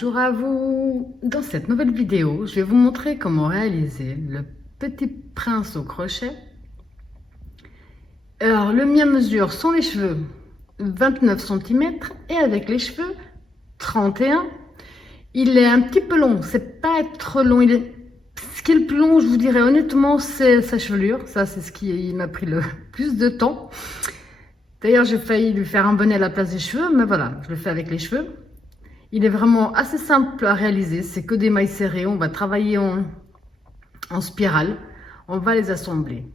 Bonjour à vous. Dans cette nouvelle vidéo, je vais vous montrer comment réaliser le petit prince au crochet. Alors, le mien mesure sans les cheveux 29 cm et avec les cheveux 31. Il est un petit peu long, c'est pas trop long. Ce qui est le plus long, je vous dirais honnêtement, c'est sa chevelure. Ça, c'est ce qui m'a pris le plus de temps. D'ailleurs, j'ai failli lui faire un bonnet à la place des cheveux, mais voilà, je le fais avec les cheveux. Il est vraiment assez simple à réaliser, c'est que des mailles serrées, on va travailler en spirale, on va les assembler.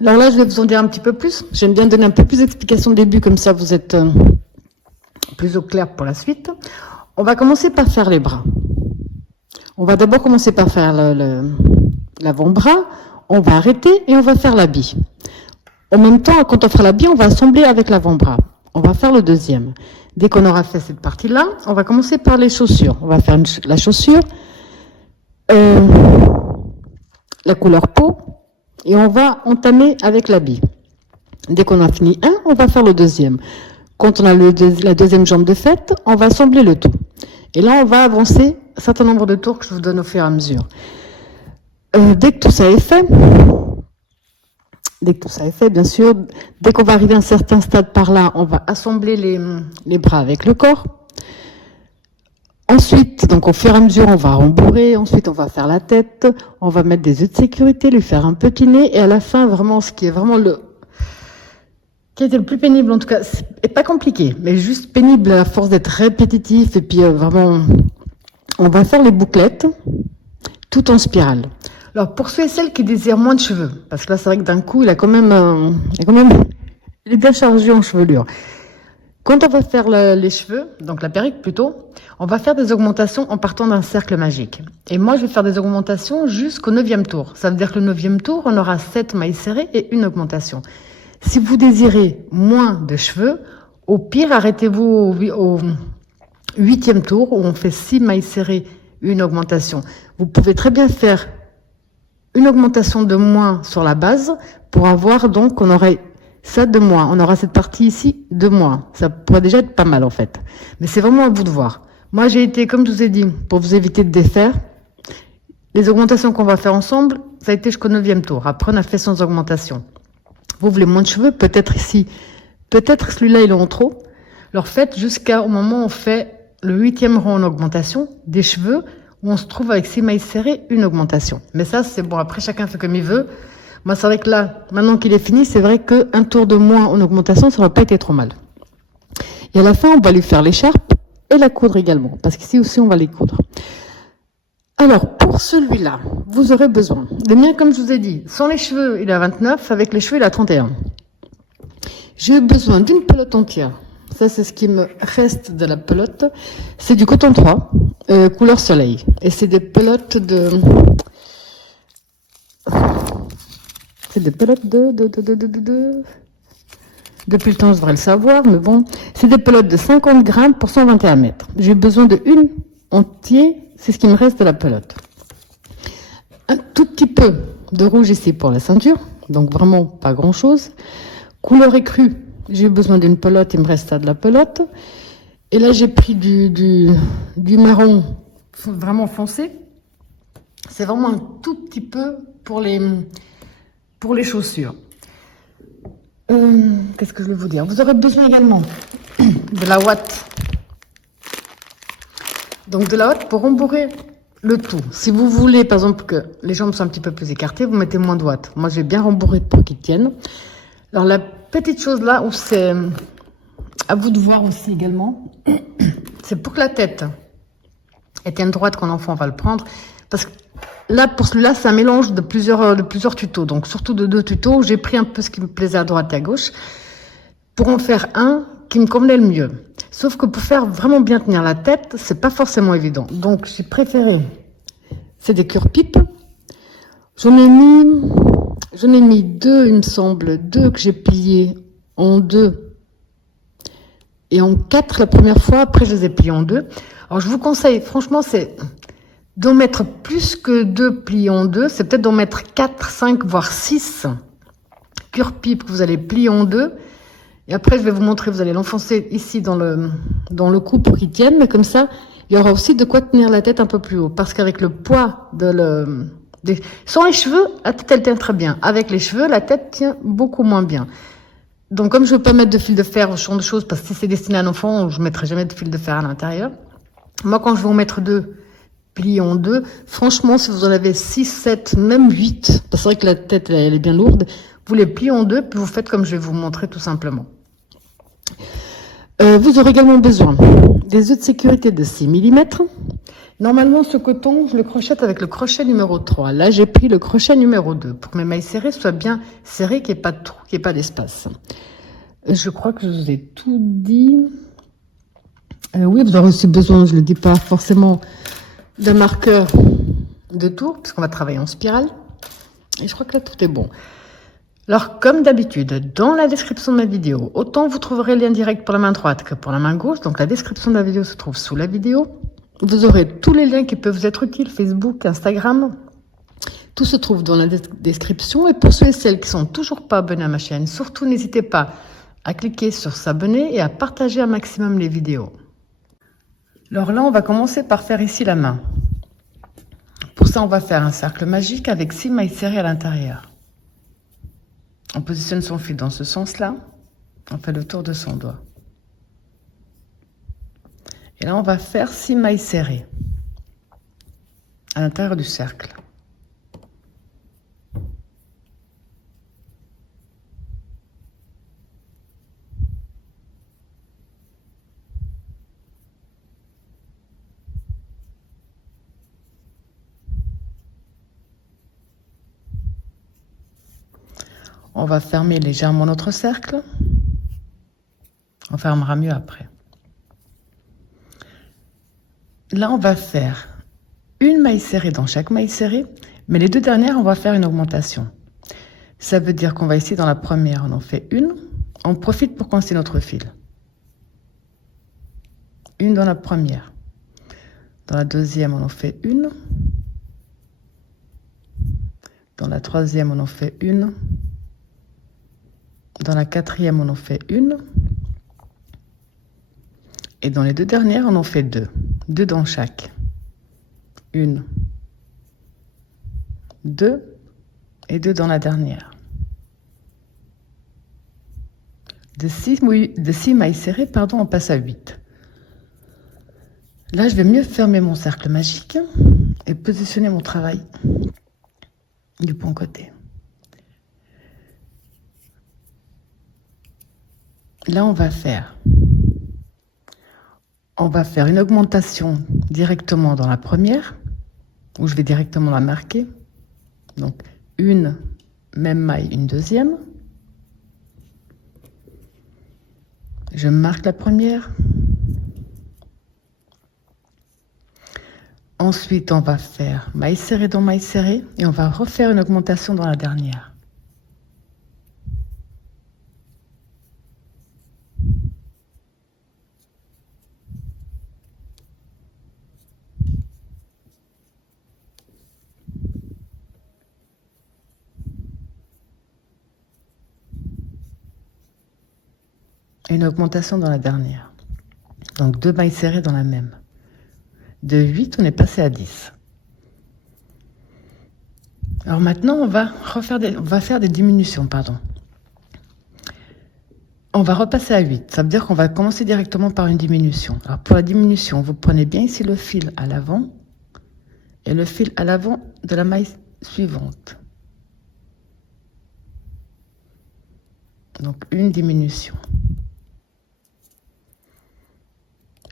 Alors là, je vais vous en dire un petit peu plus, j'aime bien donner un peu plus d'explications au début, comme ça vous êtes plus au clair pour la suite. On va commencer par faire les bras. On va d'abord commencer par faire l'avant-bras, on va arrêter et on va faire l'habit. En même temps, quand on fera l'habit, on va assembler avec l'avant-bras. On va faire le deuxième. Dès qu'on aura fait cette partie-là, on va commencer par les chaussures. On va faire la chaussure, la couleur peau, et on va entamer avec l'habit. Dès qu'on a fini un, on va faire le deuxième. Quand on a la deuxième jambe de faite, on va assembler le tout. Et là, on va avancer un certain nombre de tours que je vous donne au fur et à mesure. Dès que tout ça est fait, bien sûr, dès qu'on va arriver à un certain stade par là, on va assembler les bras avec le corps. Ensuite, donc au fur et à mesure, on va rembourrer. Ensuite, on va faire la tête. On va mettre des œufs de sécurité, lui faire un petit nez. Et à la fin, vraiment, ce qui est vraiment qui a été le plus pénible, en tout cas, c'est pas compliqué, mais juste pénible à force d'être répétitif. Et puis vraiment, on va faire les bouclettes, tout en spirale. Alors, pour ceux et celles qui désirent moins de cheveux, parce que là, c'est vrai que d'un coup, il est bien chargé en chevelure. Quand on va faire les cheveux, donc la perruque plutôt, on va faire des augmentations en partant d'un cercle magique. Et moi, je vais faire des augmentations jusqu'au 9e tour. Ça veut dire que le 9e tour, on aura 7 mailles serrées et une augmentation. Si vous désirez moins de cheveux, au pire, arrêtez-vous au 8e tour, où on fait 6 mailles serrées, une augmentation. Vous pouvez très bien faire une augmentation de moins sur la base pour avoir, donc, on aurait ça de moins. On aura cette partie ici de moins. Ça pourrait déjà être pas mal, en fait. Mais c'est vraiment à vous de voir. Moi, j'ai été, comme je vous ai dit, pour vous éviter de défaire, les augmentations qu'on va faire ensemble, ça a été jusqu'au 9e tour. Après, on a fait sans augmentation. Vous voulez moins de cheveux? Peut-être ici. Peut-être celui-là, il est en trop. Alors, faites jusqu'au moment où on fait le 8e rang en augmentation des cheveux, où on se trouve avec 6 mailles serrées, une augmentation. Mais ça, c'est bon, après, chacun fait comme il veut. Moi, c'est vrai que là, maintenant qu'il est fini, c'est vrai qu'un tour de moins en augmentation, ça n'aurait pas été trop mal. Et à la fin, on va lui faire l'écharpe et la coudre également, parce qu'ici aussi, on va les coudre. Alors, pour celui-là, vous aurez besoin. Le mien, comme je vous ai dit, sans les cheveux, il a 29, avec les cheveux, il a 31. J'ai besoin d'une pelote entière. Ça, c'est ce qui me reste de la pelote. C'est du coton 3. Couleur soleil. Et c'est des pelotes C'est des pelotes Depuis le temps, je devrais le savoir, mais bon. C'est des pelotes de 50 grammes pour 121 mètres. J'ai besoin de une entière. C'est ce qui me reste de la pelote. Un tout petit peu de rouge ici pour la ceinture. Donc vraiment pas grand chose. Couleur écrue. J'ai besoin d'une pelote. Il me reste ça de la pelote. Et là, j'ai pris du marron vraiment foncé. C'est vraiment un tout petit peu pour les chaussures. Qu'est-ce que je vais vous dire? Vous aurez besoin également de la ouate. Donc de la ouate pour rembourrer le tout. Si vous voulez, par exemple, que les jambes soient un petit peu plus écartées, vous mettez moins de ouate. Moi, je vais bien rembourrer pour qu'ils tiennent. Alors la petite chose là, où c'est à vous de voir aussi également, c'est pour que la tête tienne droite quand l'enfant va le prendre. Parce que là, pour celui-là, c'est un mélange de plusieurs tutos. Donc, surtout de 2 tutos. J'ai pris un peu ce qui me plaisait à droite et à gauche pour en faire un qui me convenait le mieux. Sauf que pour faire vraiment bien tenir la tête, c'est pas forcément évident. Donc, j'ai préféré, c'est des cure-pipes. J'en ai mis 2, il me semble, 2 que j'ai pliés en 2 et en 4 la première fois. Après, je les ai pliés en 2. Alors, je vous conseille, franchement, c'est d'en mettre plus que 2 pliés en 2. C'est peut-être d'en mettre 4, 5, voire 6 cure-pipes que vous allez plier en 2. Et après, je vais vous montrer, vous allez l'enfoncer ici dans le cou pour qu'il tienne, mais comme ça, il y aura aussi de quoi tenir la tête un peu plus haut. Parce qu'avec le poids sans les cheveux, la tête, elle tient très bien. Avec les cheveux, la tête tient beaucoup moins bien. Donc, comme je ne veux pas mettre de fil de fer ou ce genre de choses, parce que si c'est destiné à un enfant, je ne mettrai jamais de fil de fer à l'intérieur. Moi, quand je vais en mettre 2, pliés en 2, franchement, si vous en avez 6, 7, même 8, parce que c'est vrai que la tête, elle est bien lourde, vous les pliez en 2, puis vous faites comme je vais vous montrer tout simplement. Vous aurez également besoin des œufs de sécurité de 6 mm. Normalement, ce coton, je le crochette avec le crochet numéro 3. Là, j'ai pris le crochet numéro 2 pour que mes mailles serrées soient bien serrées, qu'il n'y ait pas de trou, qu'il n'y ait pas d'espace. Je crois que je vous ai tout dit. Oui, vous aurez aussi besoin, je ne le dis pas forcément, d'un marqueur de tour, puisqu'on va travailler en spirale. Et je crois que là, tout est bon. Alors, comme d'habitude, dans la description de ma vidéo, autant vous trouverez le lien direct pour la main droite que pour la main gauche. Donc, la description de la vidéo se trouve sous la vidéo. Vous aurez tous les liens qui peuvent vous être utiles, Facebook, Instagram. Tout se trouve dans la description. Et pour ceux et celles qui sont toujours pas abonnés à ma chaîne, surtout n'hésitez pas à cliquer sur s'abonner et à partager un maximum les vidéos. Alors là, on va commencer par faire ici la main. Pour ça, on va faire un cercle magique avec 6 mailles serrées à l'intérieur. On positionne son fil dans ce sens-là. On fait le tour de son doigt. Et là, on va faire 6 mailles serrées à l'intérieur du cercle. On va fermer légèrement notre cercle. On fermera mieux après. Là, on va faire une maille serrée dans chaque maille serrée, mais les 2 dernières, on va faire une augmentation. Ça veut dire qu'on va ici dans la première, on en fait une. On profite pour coincer notre fil. Une dans la première. Dans la deuxième, on en fait une. Dans la troisième, on en fait une. Dans la quatrième, on en fait une. Et dans les 2 dernières, on en fait 2. 2 dans chaque. 1, 2 et 2 dans la dernière. De 6 mailles serrées, pardon, on passe à 8. Là, je vais mieux fermer mon cercle magique et positionner mon travail du bon côté. Là, on va faire une augmentation directement dans la première, où je vais directement la marquer. Donc, une même maille, une deuxième. Je marque la première. Ensuite, on va faire maille serrée dans maille serrée et on va refaire une augmentation dans la dernière. Une augmentation dans la dernière. Donc 2 mailles serrées dans la même. De 8, on est passé à 10. Alors maintenant, on va faire des diminutions, pardon. On va repasser à 8. Ça veut dire qu'on va commencer directement par une diminution. Alors pour la diminution, vous prenez bien ici le fil à l'avant et le fil à l'avant de la maille suivante. Donc une diminution.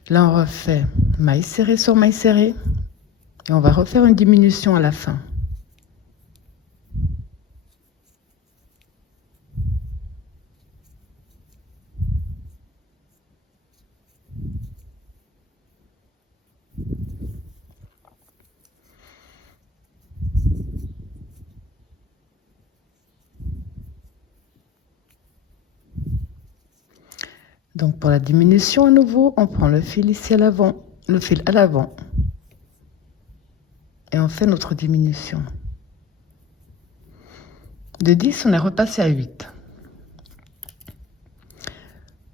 Là, on refait maille serrée sur maille serrée et on va refaire une diminution à la fin. Donc pour la diminution à nouveau, on prend le fil ici à l'avant, le fil à l'avant. Et on fait notre diminution. De 10, on est repassé à 8.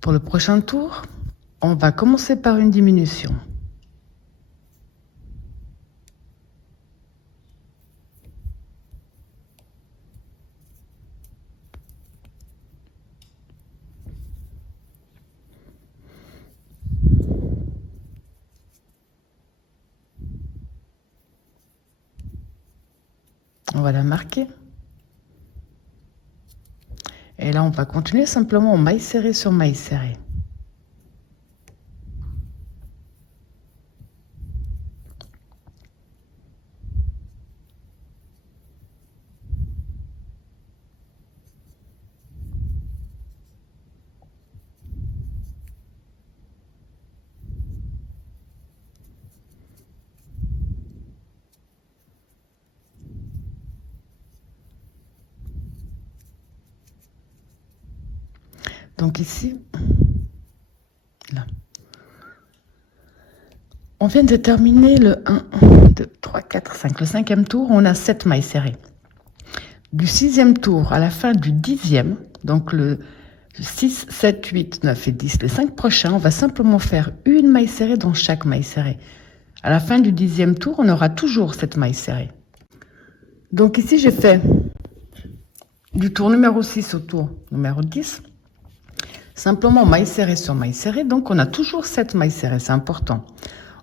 Pour le prochain tour, on va commencer par une diminution. On va la marquer. Et là, on va continuer simplement en maille serrée sur maille serrée. Donc ici, là, on vient de terminer le 1, 2, 3, 4, 5. Le 5e tour, on a 7 mailles serrées. Du 6e tour à la fin du 10e, donc le 6, 7, 8, 9 et 10, les 5 prochains, on va simplement faire une maille serrée dans chaque maille serrée. À la fin du 10e tour, on aura toujours cette maille serrée. Donc ici, j'ai fait du tour numéro 6 au tour numéro 10. Simplement maille serrée sur maille serrée, donc on a toujours 7 mailles serrées, c'est important.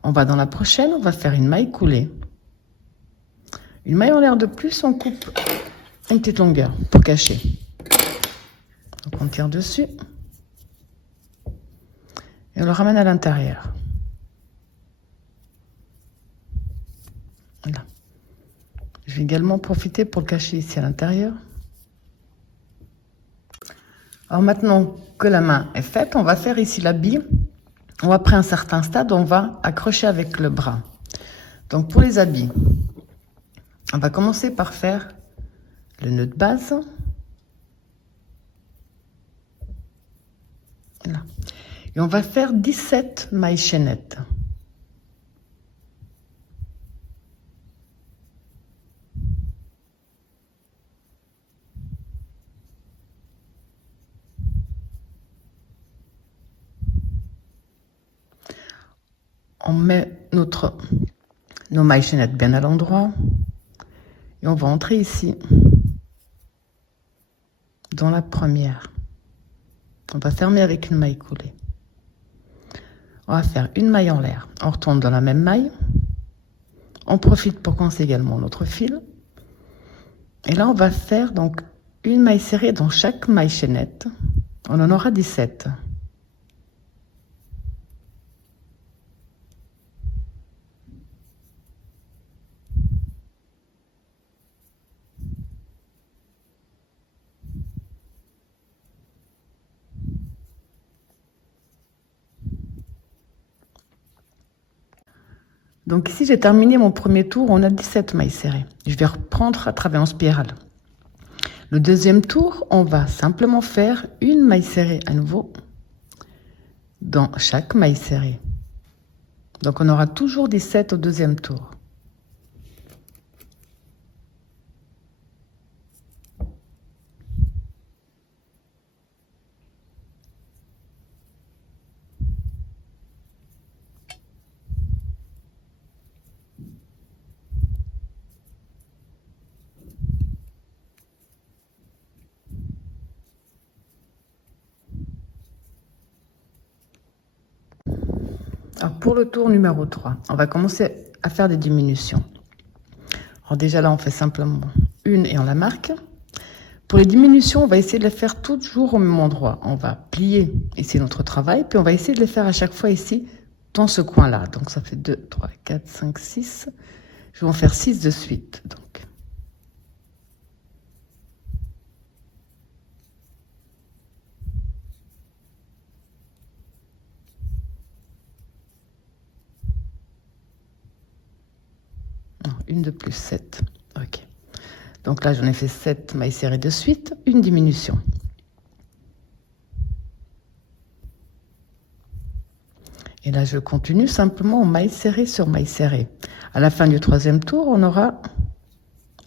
On va dans la prochaine, on va faire une maille coulée. Une maille en l'air de plus, on coupe une petite longueur pour cacher. Donc on tire dessus. Et on le ramène à l'intérieur. Voilà. Je vais également profiter pour le cacher ici à l'intérieur. Alors maintenant que la main est faite, on va faire ici l'habit. Après un certain stade, on va accrocher avec le bras. Donc pour les habits, on va commencer par faire le nœud de base. Là. Et on va faire 17 mailles chaînettes. On met nos mailles chaînettes bien à l'endroit et on va entrer ici dans la première. On va fermer avec une maille coulée. On va faire une maille en l'air. On retourne dans la même maille. On profite pour commencer également notre fil. Et là, on va faire donc une maille serrée dans chaque maille chaînette. On en aura 17. Donc ici, j'ai terminé mon premier tour, on a 17 mailles serrées. Je vais reprendre à travailler en spirale. Le deuxième tour, on va simplement faire une maille serrée à nouveau dans chaque maille serrée. Donc on aura toujours 17 au deuxième tour. Alors pour le tour numéro 3, on va commencer à faire des diminutions. Alors déjà là, on fait simplement une et on la marque. Pour les diminutions, on va essayer de les faire toujours au même endroit. On va plier ici notre travail, puis on va essayer de les faire à chaque fois ici, dans ce coin-là. Donc ça fait 2, 3, 4, 5, 6. Je vais en faire 6 de suite. Donc. Non, une de plus, 7. Ok. Donc là, j'en ai fait 7 mailles serrées de suite, une diminution. Et là, je continue simplement en maille serrée sur maille serrée. À la fin du troisième tour, on aura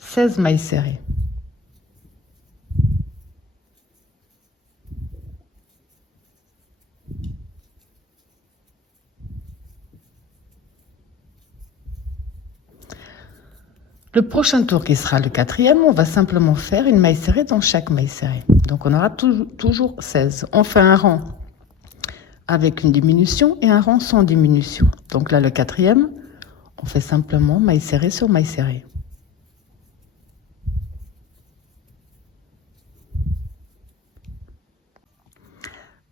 16 mailles serrées. Le prochain tour qui sera le 4e, on va simplement faire une maille serrée dans chaque maille serrée. Donc on aura toujours 16. On fait un rang avec une diminution et un rang sans diminution. Donc là, le 4e, on fait simplement maille serrée sur maille serrée.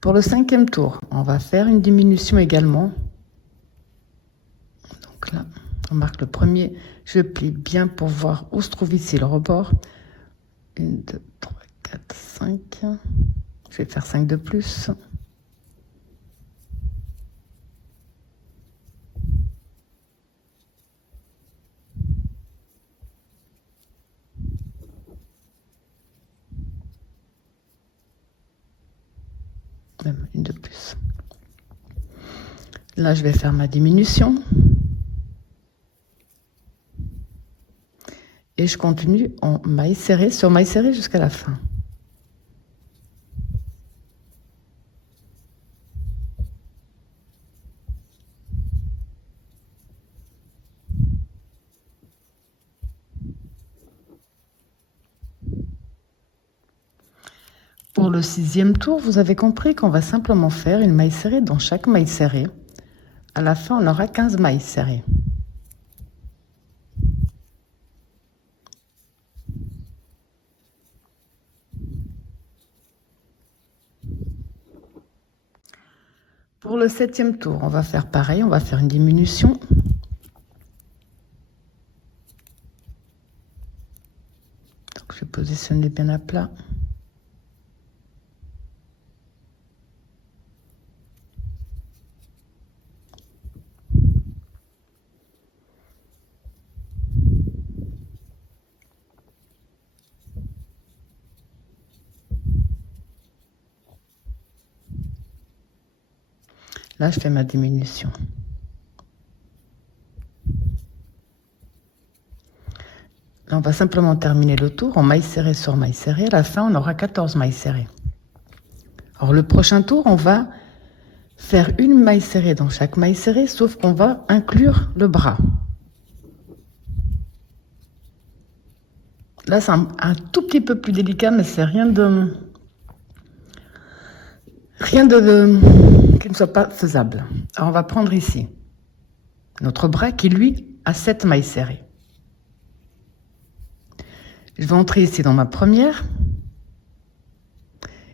Pour le 5e tour, on va faire une diminution également. Donc là, on marque le premier. Je plie bien pour voir où se trouve ici le rebord. 1, 2, 3, 4, 5. Je vais faire 5 de plus. Même une de plus. Là, je vais faire ma diminution. Et je continue en maille serrée sur maille serrée jusqu'à la fin. Pour le 6e tour, vous avez compris qu'on va simplement faire une maille serrée dans chaque maille serrée. À la fin, on aura 15 mailles serrées. Pour le 7e tour, on va faire pareil, on va faire une diminution. Donc, je positionne bien à plat. Là, je fais ma diminution. Là, on va simplement terminer le tour en maille serrée sur maille serrée. À la fin, on aura 14 mailles serrées. Alors, le prochain tour, on va faire une maille serrée dans chaque maille serrée, sauf qu'on va inclure le bras. Là, c'est un tout petit peu plus délicat, mais c'est rien qui ne soit pas faisable. Alors, on va prendre ici notre bras qui, lui, a 7 mailles serrées. Je vais entrer ici dans ma première.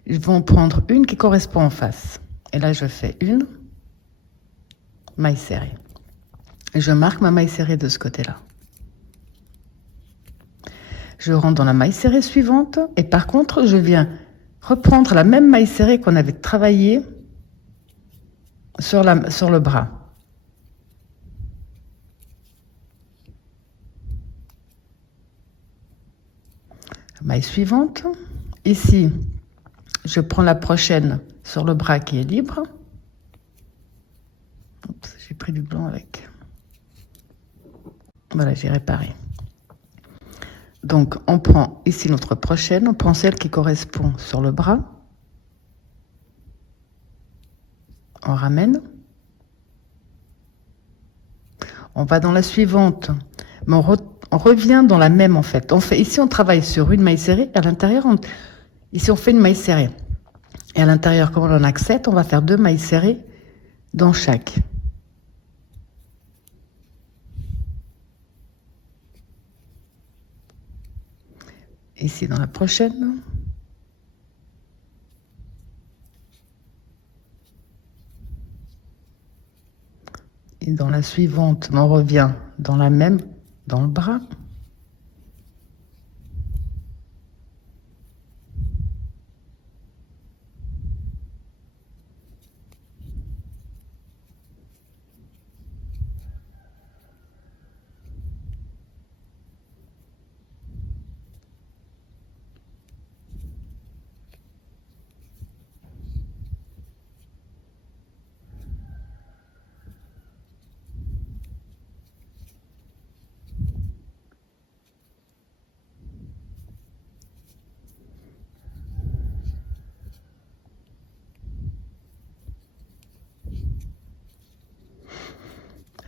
Je vais en prendre une qui correspond en face. Et là, je fais une maille serrée. Et je marque ma maille serrée de ce côté-là. Je rentre dans la maille serrée suivante. Et par contre, je viens reprendre la même maille serrée qu'on avait travaillée sur le bras. Maille suivante. Ici, je prends la prochaine sur le bras qui est libre. Oups, j'ai pris du blanc avec. Voilà, j'ai réparé. Donc, on prend ici notre prochaine, on prend celle qui correspond sur le bras. On ramène. On va dans la suivante, mais on revient dans la même en fait. Ici, on travaille sur une maille serrée. À l'intérieur, ici, on fait une maille serrée. Et à l'intérieur, comme on en a que 7, on va faire 2 mailles serrées dans chaque. Ici, dans la prochaine. Et dans la suivante, on revient dans la même, dans le bras.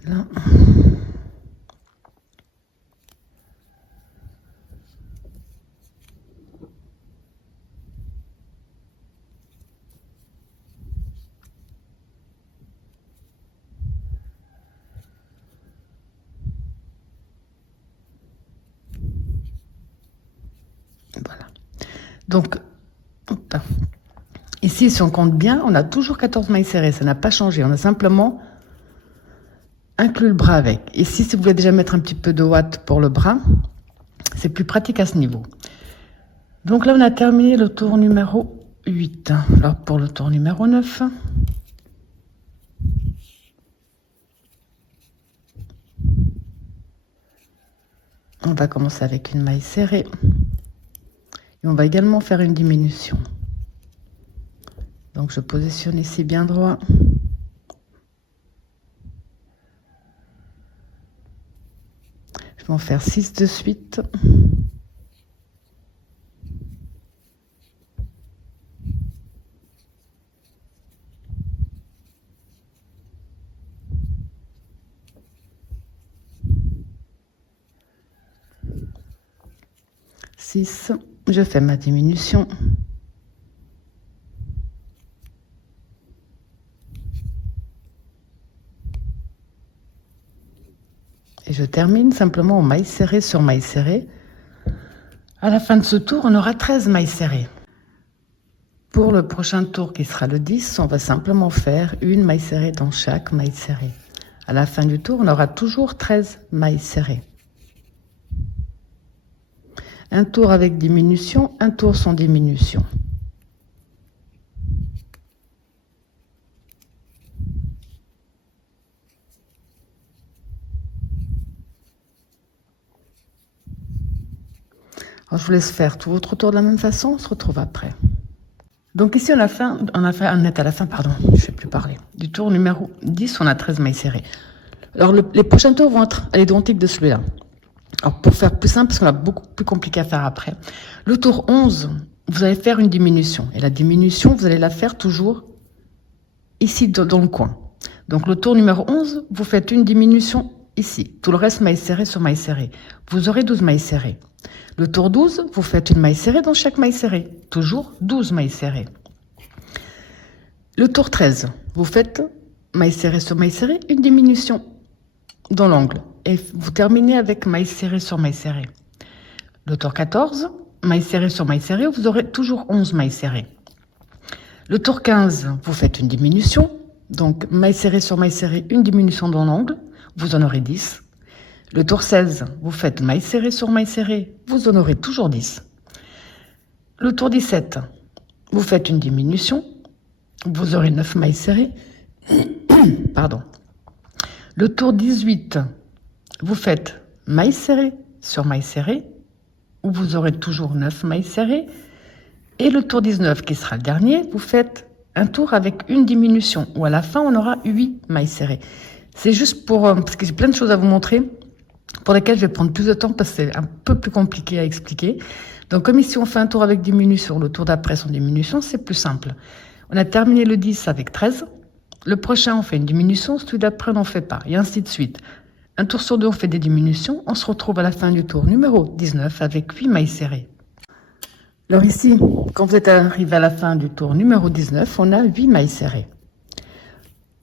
Là. Donc, hop. Ici, si on compte bien, on a toujours 14 mailles serrées. Ça n'a pas changé. On a simplement inclus le bras avec. Ici, si vous voulez déjà mettre un petit peu de ouate pour le bras, c'est plus pratique à ce niveau. Donc là, on a terminé le tour numéro 8. Alors, pour le tour numéro 9... on va commencer avec une maille serrée. Et on va également faire une diminution. Donc je positionne ici bien droit. Je vais en faire 6 de suite. Je fais ma diminution. Et je termine simplement en maille serrée sur maille serrée. À la fin de ce tour, on aura 13 mailles serrées. Pour le prochain tour qui sera le 10, on va simplement faire une maille serrée dans chaque maille serrée. À la fin du tour, on aura toujours 13 mailles serrées. Un tour avec diminution, un tour sans diminution. Alors, je vous laisse faire tout votre tour de la même façon, on se retrouve après. Donc ici, on est à la fin, pardon, je ne sais plus parler. Du tour numéro 10, on a 13 mailles serrées. Alors les prochains tours vont être à l'identique de celui-là. Alors pour faire plus simple, parce qu'on a beaucoup plus compliqué à faire après. Le tour 11, vous allez faire une diminution. Et la diminution, vous allez la faire toujours ici dans le coin. Donc le tour numéro 11, vous faites une diminution ici. Tout le reste, maille serrée sur maille serrée. Vous aurez 12 mailles serrées. Le tour 12, vous faites une maille serrée dans chaque maille serrée. Toujours 12 mailles serrées. Le tour 13, vous faites maille serrée sur maille serrée, une diminution dans l'angle. Et vous terminez avec maille serrée sur maille serrée. Le tour 14, maille serrée sur maille serrée, vous aurez toujours 11 mailles serrées. Le tour 15, vous faites une diminution. Donc maille serrée sur maille serrée, une diminution dans l'angle, vous en aurez 10. Le tour 16, vous faites maille serrée sur maille serrée, vous en aurez toujours 10. Le tour 17, vous faites une diminution, vous aurez 9 mailles serrées. Pardon. Le tour 18, vous faites maille serrée sur maille serrée, où vous aurez toujours 9 mailles serrées. Et le tour 19, qui sera le dernier, vous faites un tour avec une diminution, où à la fin, on aura 8 mailles serrées. C'est juste parce que j'ai plein de choses à vous montrer, pour lesquelles je vais prendre plus de temps, parce que c'est un peu plus compliqué à expliquer. Donc comme ici, on fait un tour avec diminution, le tour d'après sans diminution, c'est plus simple. On a terminé le 10 avec 13. Le prochain, on fait une diminution, celui d'après, on n'en fait pas, et ainsi de suite. Un tour sur deux, on fait des diminutions. On se retrouve à la fin du tour numéro 19 avec 8 mailles serrées. Alors ici, quand vous êtes arrivé à la fin du tour numéro 19, on a 8 mailles serrées.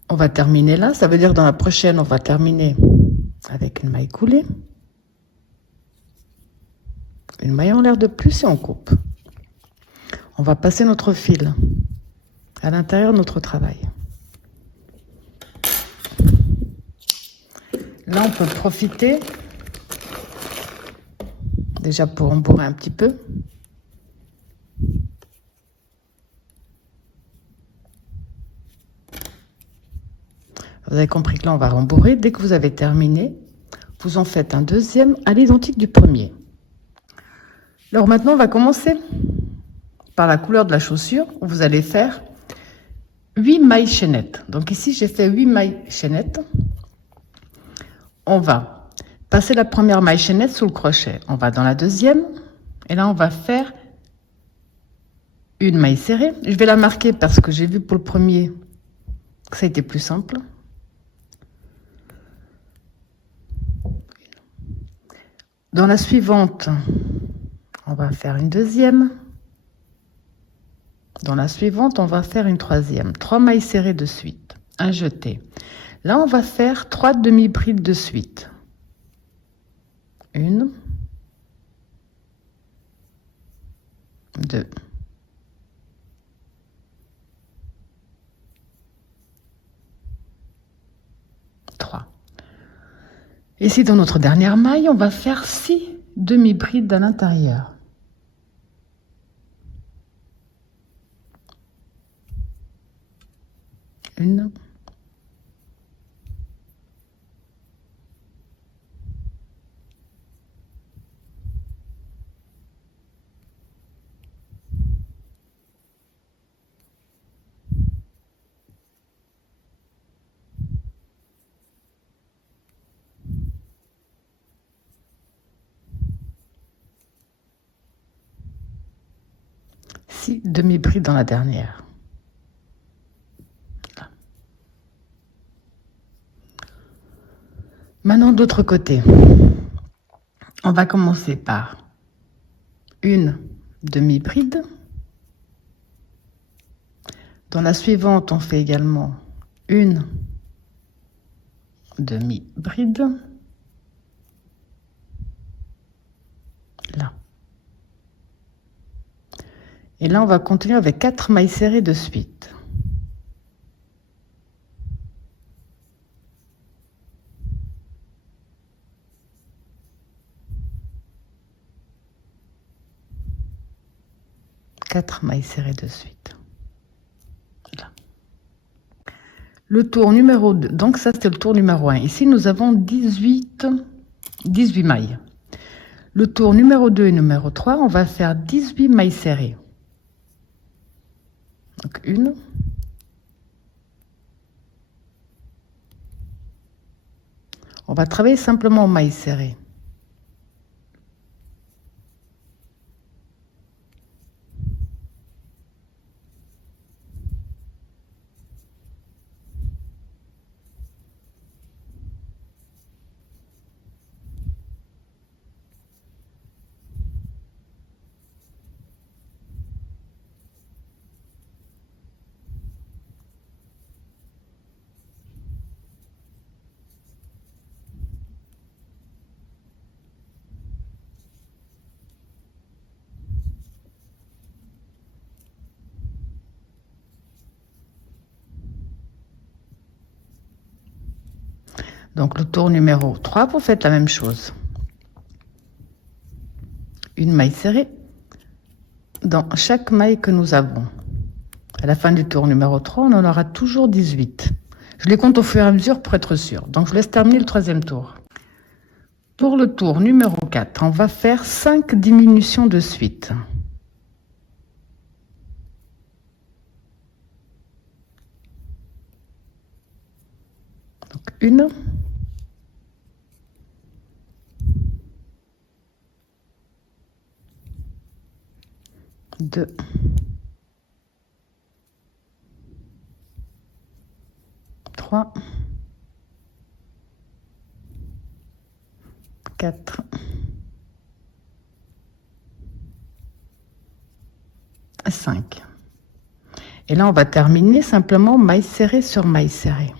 On va terminer là, ça veut dire dans la prochaine, on va terminer avec une maille coulée. Une maille en l'air de plus et on coupe. On va passer notre fil à l'intérieur de notre travail. Là, on peut profiter, déjà pour rembourrer un petit peu. Vous avez compris que là, on va rembourrer. Dès que vous avez terminé, vous en faites un deuxième à l'identique du premier. Alors maintenant, on va commencer par la couleur de la chaussure, où vous allez faire 8 mailles chaînettes. Donc ici, j'ai fait 8 mailles chaînettes. On va passer la première maille chaînette sous le crochet. On va dans la deuxième. Et là, on va faire une maille serrée. Je vais la marquer parce que j'ai vu pour le premier que ça a été plus simple. Dans la suivante, on va faire une deuxième. Dans la suivante, on va faire une troisième. 3 mailles serrées de suite. Un jeté. Là, on va faire 3 demi-brides de suite. 1, 2, 3. Ici, dans notre dernière maille, on va faire 6 demi-brides à l'intérieur. Une. Six demi-brides dans la dernière. Là. Maintenant, de l'autre côté, on va commencer par une demi-bride. Dans la suivante, on fait également une demi-bride. Là. Et là, on va continuer avec 4 mailles serrées de suite. Quatre mailles serrées de suite. Là. Le tour numéro 2, donc ça c'était le tour numéro 1. Ici, nous avons 18 mailles. Le tour numéro 2 et numéro 3, on va faire 18 mailles serrées. Donc une. On va travailler simplement en mailles serrées. Donc le tour numéro 3, vous faites la même chose. Une maille serrée dans chaque maille que nous avons. À la fin du tour numéro 3, on en aura toujours 18. Je les compte au fur et à mesure pour être sûr. Donc je laisse terminer le troisième tour. Pour le tour numéro 4, on va faire 5 diminutions de suite. Donc une. 2, 3, 4, 5. Et là, on va terminer simplement maille serrée sur maille serrée.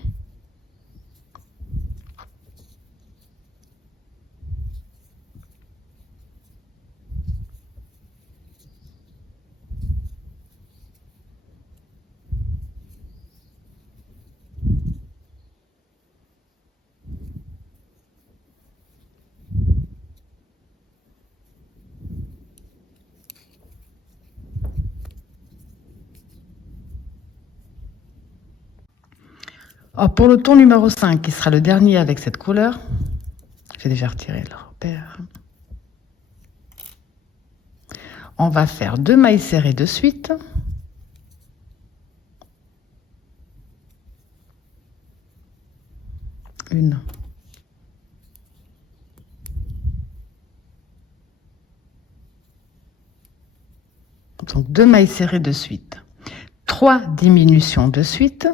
Alors pour le tour numéro 5, qui sera le dernier avec cette couleur, j'ai déjà retiré le repère. On va faire 2 mailles serrées de suite. Une. Donc 2 mailles serrées de suite. 3 diminutions de suite.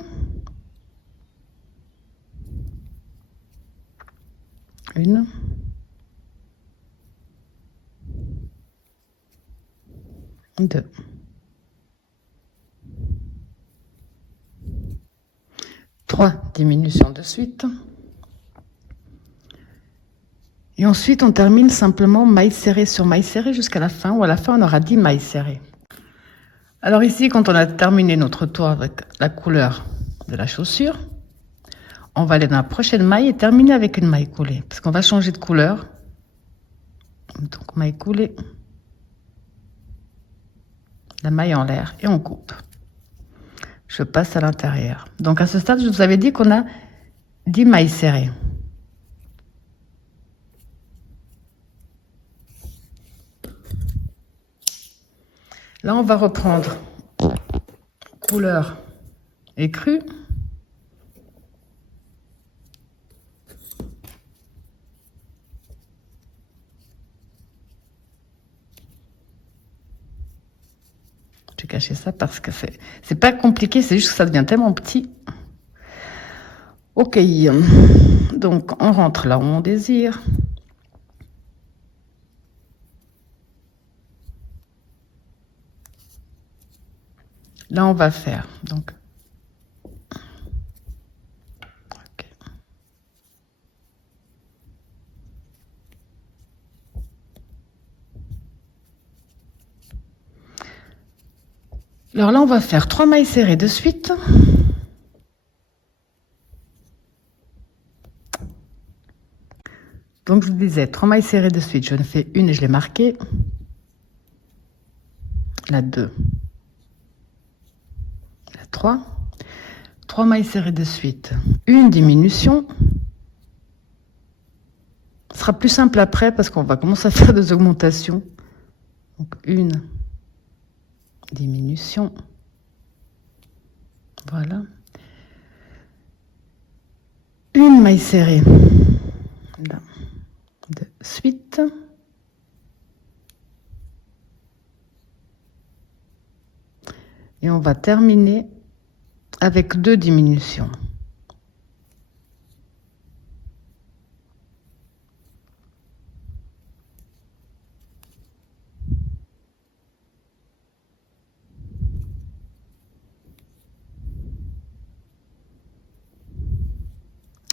Une. 2. 3 diminutions de suite. Et ensuite, on termine simplement maille serrée sur maille serrée jusqu'à la fin, où à la fin, on aura 10 mailles serrées. Alors ici, quand on a terminé notre tour avec la couleur de la chaussure, on va aller dans la prochaine maille et terminer avec une maille coulée. Parce qu'on va changer de couleur. Donc maille coulée. La maille en l'air et on coupe. Je passe à l'intérieur. Donc à ce stade, je vous avais dit qu'on a 10 mailles serrées. Là, on va reprendre couleur écrue. J'ai caché ça parce que c'est pas compliqué, c'est juste que ça devient tellement petit. Ok, donc on rentre là où on désire. Là, on va faire donc. Okay. Alors là, on va faire 3 mailles serrées de suite. Donc je vous disais 3 mailles serrées de suite. Je ne fais une et je l'ai marquée. La 2. La 3. 3 mailles serrées de suite. Une diminution. Ce sera plus simple après parce qu'on va commencer à faire des augmentations. Donc une diminution. Voilà. Une maille serrée. Là. De suite. Et on va terminer avec 2 diminutions.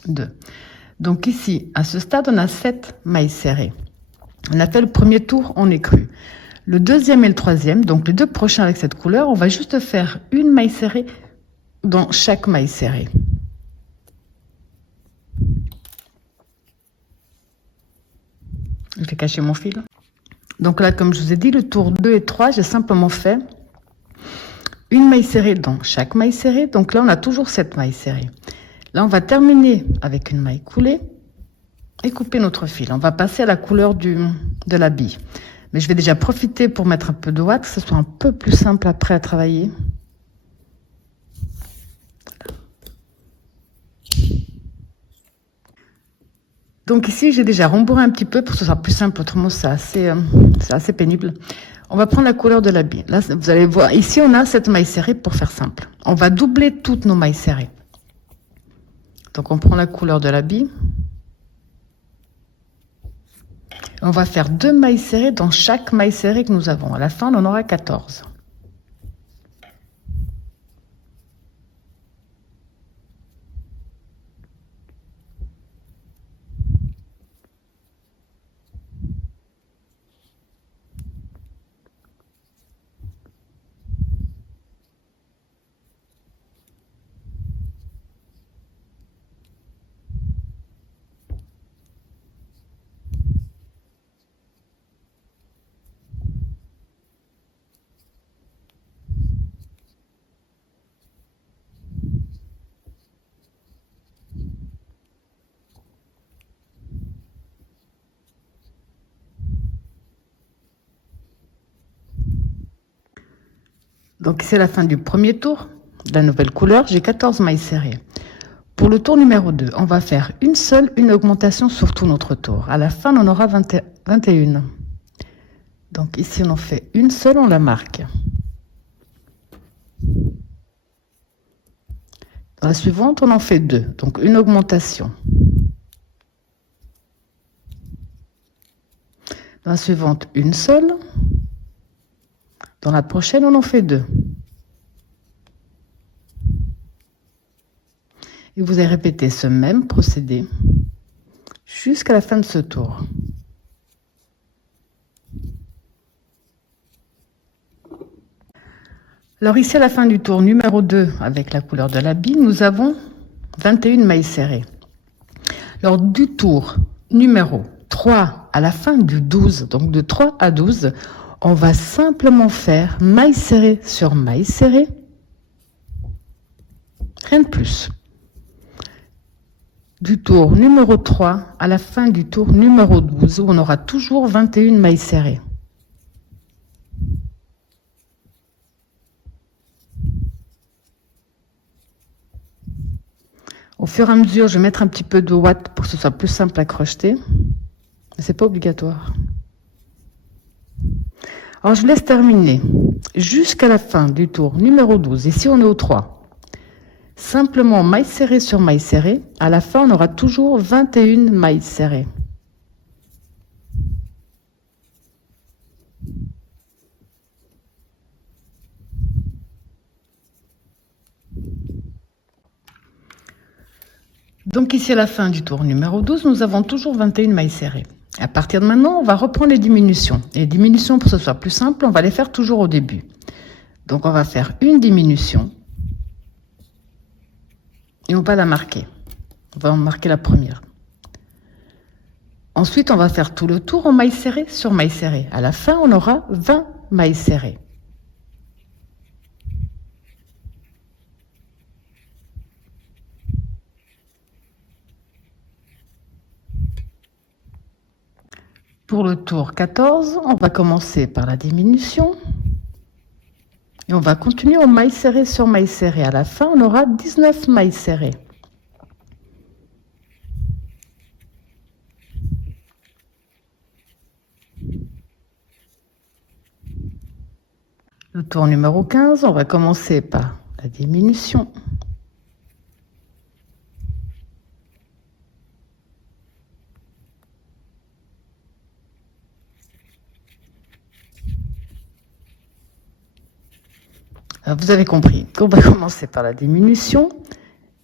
Deux. Donc ici, à ce stade, on a 7 mailles serrées. On a fait le premier tour en écrue. Le deuxième et le troisième, donc les 2 prochains avec cette couleur, on va juste faire une maille serrée dans chaque maille serrée. Je vais cacher mon fil. Donc là, comme je vous ai dit, le tour 2 et 3, j'ai simplement fait une maille serrée dans chaque maille serrée. Donc là, on a toujours 7 mailles serrées. Là, on va terminer avec une maille coulée et couper notre fil. On va passer à la couleur de l'habit. Mais je vais déjà profiter pour mettre un peu de ouate, que ce soit un peu plus simple après à travailler. Donc ici, j'ai déjà rembourré un petit peu pour que ce soit plus simple, autrement c'est assez pénible. On va prendre la couleur de l'habit. Là, vous allez voir, ici on a cette maille serrée pour faire simple. On va doubler toutes nos mailles serrées. Donc on prend la couleur de l'habit. On va faire 2 mailles serrées dans chaque maille serrée que nous avons. À la fin, on en aura 14. Donc c'est la fin du premier tour. La nouvelle couleur, j'ai 14 mailles serrées. Pour le tour numéro 2, on va faire une augmentation sur tout notre tour. À la fin, on en aura 21. Donc ici, on en fait une seule, on la marque. Dans la suivante, on en fait 2, donc une augmentation. Dans la suivante, une seule. Dans la prochaine, on en fait 2. Et vous allez répéter ce même procédé jusqu'à la fin de ce tour. Alors ici, à la fin du tour numéro 2, avec la couleur de l'habit, nous avons 21 mailles serrées. Lors du tour numéro 3, à la fin du 12, donc de 3 à 12, on va simplement faire maille serrée sur maille serrée. Rien de plus. Du tour numéro 3 à la fin du tour numéro 12, où on aura toujours 21 mailles serrées. Au fur et à mesure, je vais mettre un petit peu de ouate pour que ce soit plus simple à crocheter. Mais c'est pas obligatoire. Alors, je vous laisse terminer jusqu'à la fin du tour numéro 12. Ici, on est au 3. Simplement maille serrée sur maille serrée. À la fin, on aura toujours 21 mailles serrées. Donc ici, à la fin du tour numéro 12, nous avons toujours 21 mailles serrées. À partir de maintenant, on va reprendre les diminutions. Les diminutions, pour que ce soit plus simple, on va les faire toujours au début. Donc on va faire une diminution. Et on va la marquer. On va en marquer la première. Ensuite, on va faire tout le tour en maille serrée sur maille serrée. À la fin, on aura 20 mailles serrées. Pour le tour 14, on va commencer par la diminution. Et on va continuer en maille serrée sur maille serrée. À la fin, on aura 19 mailles serrées. Le tour numéro 15, on va commencer par la diminution. Alors, vous avez compris qu'on va commencer par la diminution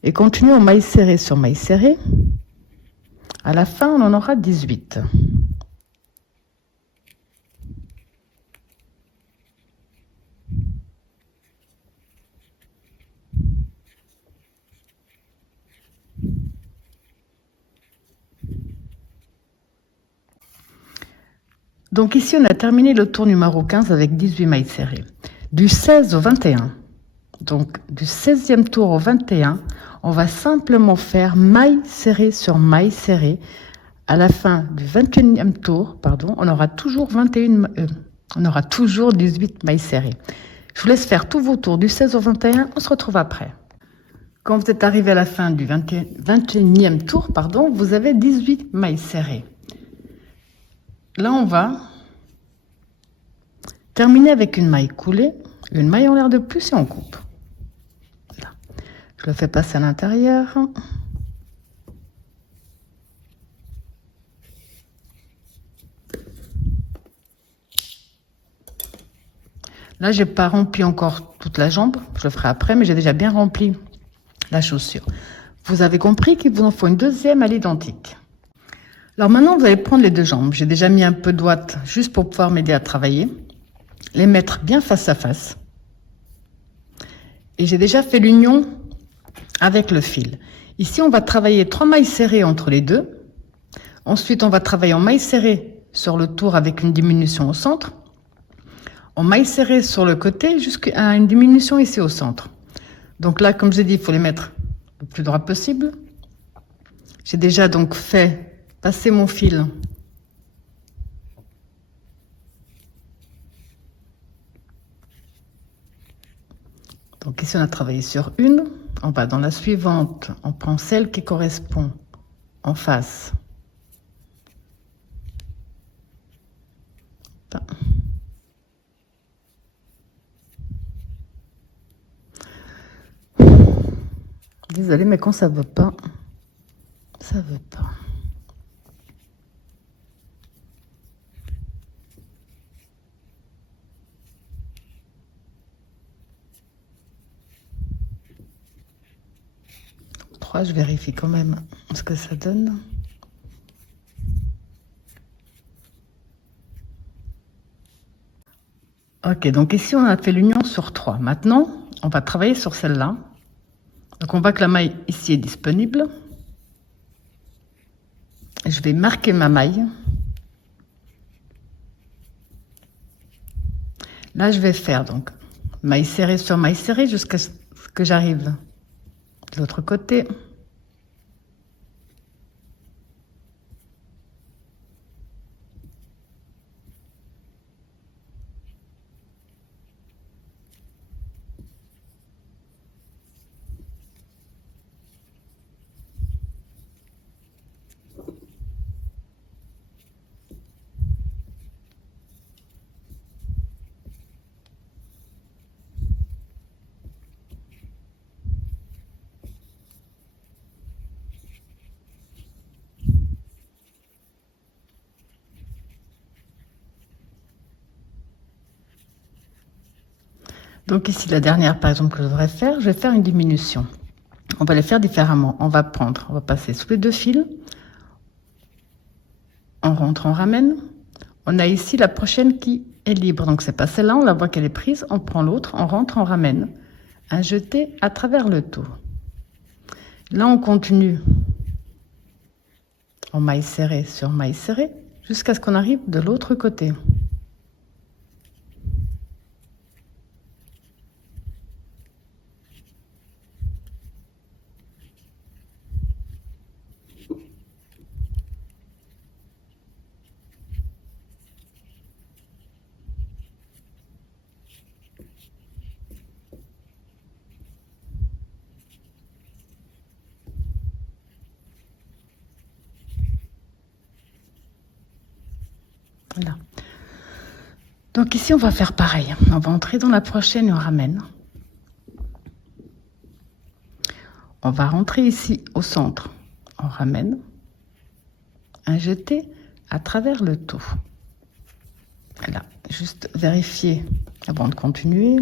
et continuer en maille serrée sur maille serrée. À la fin, on en aura 18. Donc ici, on a terminé le tour numéro 15 avec 18 mailles serrées. Du 16 au 21, donc du 16e tour au 21, on va simplement faire maille serrée sur maille serrée. À la fin du 21e tour, pardon, on aura toujours 18 mailles serrées. Je vous laisse faire tous vos tours du 16 au 21, on se retrouve après. Quand vous êtes arrivé à la fin du 21e tour, pardon, vous avez 18 mailles serrées. Là, on va terminer avec une maille coulée, une maille en l'air de plus et on coupe. Là. Je le fais passer à l'intérieur. Là, j'ai pas rempli encore toute la jambe. Je le ferai après, mais j'ai déjà bien rempli la chaussure. Vous avez compris qu'il vous en faut une deuxième à l'identique. Alors maintenant, vous allez prendre les deux jambes. J'ai déjà mis un peu de ouate juste pour pouvoir m'aider à travailler. Les mettre bien face à face. Et j'ai déjà fait l'union avec le fil. Ici, on va travailler 3 mailles serrées entre les deux. Ensuite, on va travailler en maille serrée sur le tour avec une diminution au centre. En maille serrée sur le côté jusqu'à une diminution ici au centre. Donc là, comme j'ai dit, il faut les mettre le plus droit possible. J'ai déjà donc fait passer mon fil donc ici on a travaillé sur une, on va dans la suivante, on prend celle qui correspond en face. Désolée, mais quand ça veut pas, ça veut pas. Je vérifie quand même ce que ça donne. Ok, donc ici on a fait l'union sur 3. Maintenant, on va travailler sur celle-là. Donc on voit que la maille ici est disponible. Je vais marquer ma maille. Là, je vais faire donc maille serrée sur maille serrée jusqu'à ce que j'arrive de l'autre côté. Donc ici, la dernière, par exemple, que je devrais faire, je vais faire une diminution. On va les faire différemment. On va passer sous les 2 fils. On rentre, on ramène. On a ici la prochaine qui est libre. Donc c'est pas celle-là, on la voit qu'elle est prise. On prend l'autre, on rentre, on ramène. Un jeté à travers le tout. Là, on continue en maille serrée sur maille serrée jusqu'à ce qu'on arrive de l'autre côté. Voilà. Donc ici, on va faire pareil. On va entrer dans la prochaine et on ramène. On va rentrer ici au centre. On ramène. Un jeté à travers le tout. Voilà. Juste vérifier avant de continuer.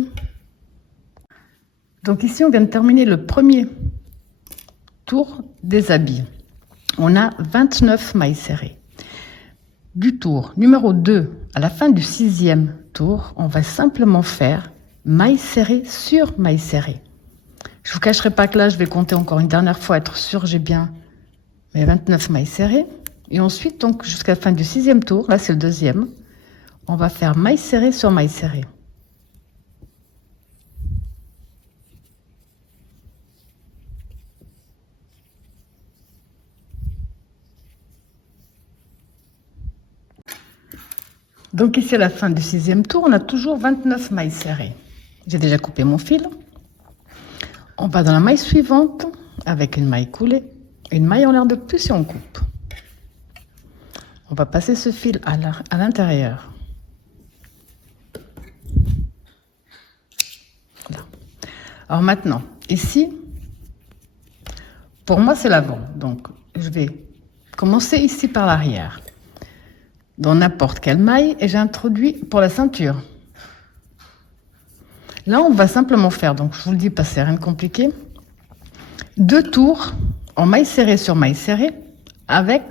Donc ici, on vient de terminer le premier tour des habits. On a 29 mailles serrées. Du tour numéro 2 à la fin du 6e tour, on va simplement faire maille serrée sur maille serrée. Je vous cacherai pas que là, je vais compter encore une dernière fois, être sûr j'ai bien mes 29 mailles serrées. Et ensuite, donc jusqu'à la fin du 6e tour, là c'est le 2e, on va faire maille serrée sur maille serrée. Donc ici à la fin du 6e tour, on a toujours 29 mailles serrées. J'ai déjà coupé mon fil. On va dans la maille suivante avec une maille coulée, une maille en l'air de plus et on coupe. On va passer ce fil à l'intérieur. Voilà. Alors maintenant, ici, pour moi c'est l'avant. Donc je vais commencer ici par l'arrière. Dans n'importe quelle maille et j'introduis pour la ceinture. Là, on va simplement faire, donc je vous le dis pas, c'est rien de compliqué, 2 tours en maille serrée sur maille serrée avec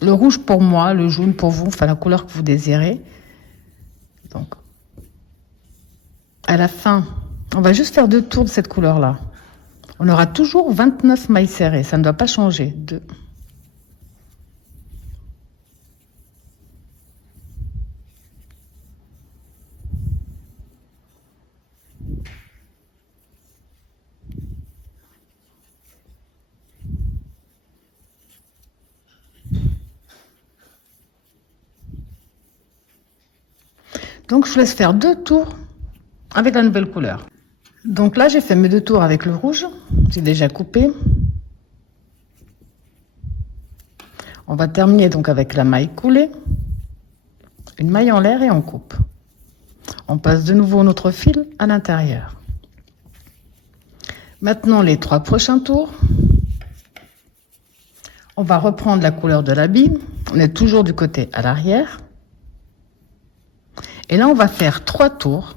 le rouge pour moi, le jaune pour vous, enfin la couleur que vous désirez. Donc, à la fin, on va juste faire 2 tours de cette couleur-là. On aura toujours 29 mailles serrées, ça ne doit pas changer. 2. Donc, je vous laisse faire 2 tours avec la nouvelle couleur. Donc là, j'ai fait mes 2 tours avec le rouge. J'ai déjà coupé. On va terminer donc avec la maille coulée. Une maille en l'air et on coupe. On passe de nouveau notre fil à l'intérieur. Maintenant, les 3 prochains tours. On va reprendre la couleur de l'habit. On est toujours du côté à l'arrière. Et là, on va faire 3 tours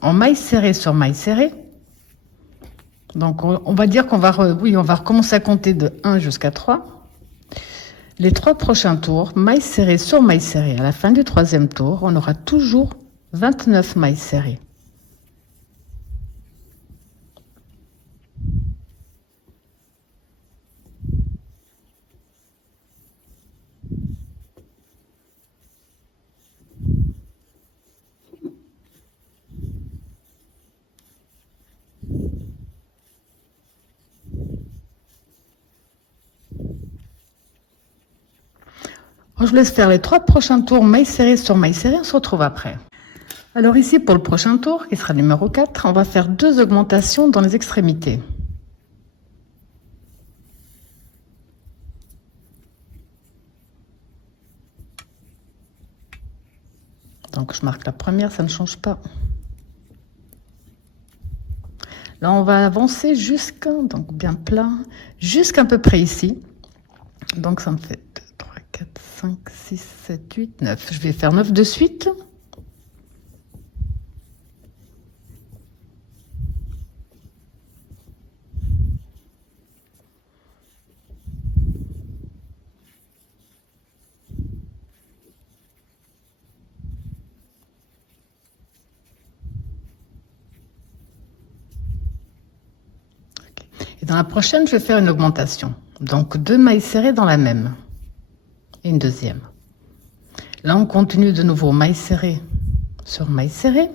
en maille serrée sur maille serrée. Donc, on va dire qu'on va, on va recommencer à compter de 1 jusqu'à 3. Les 3 prochains tours, maille serrée sur maille serrée. À la fin du 3e tour, on aura toujours 29 mailles serrées. Je vous laisse faire les 3 prochains tours mailles serrées sur mailles serrées, on se retrouve après. Alors ici pour le prochain tour, qui sera numéro 4, on va faire 2 augmentations dans les extrémités. Donc je marque la première, ça ne change pas. Là on va avancer jusqu'à, donc bien plat, jusqu'à peu près ici. Donc ça me fait 2, 3, 4, 5, 6, 7, 8, 9. Je vais faire 9 de suite. Et dans la prochaine, je vais faire une augmentation. Donc 2 mailles serrées dans la même. Et une deuxième. Là, on continue de nouveau mailles serrées sur mailles serrées.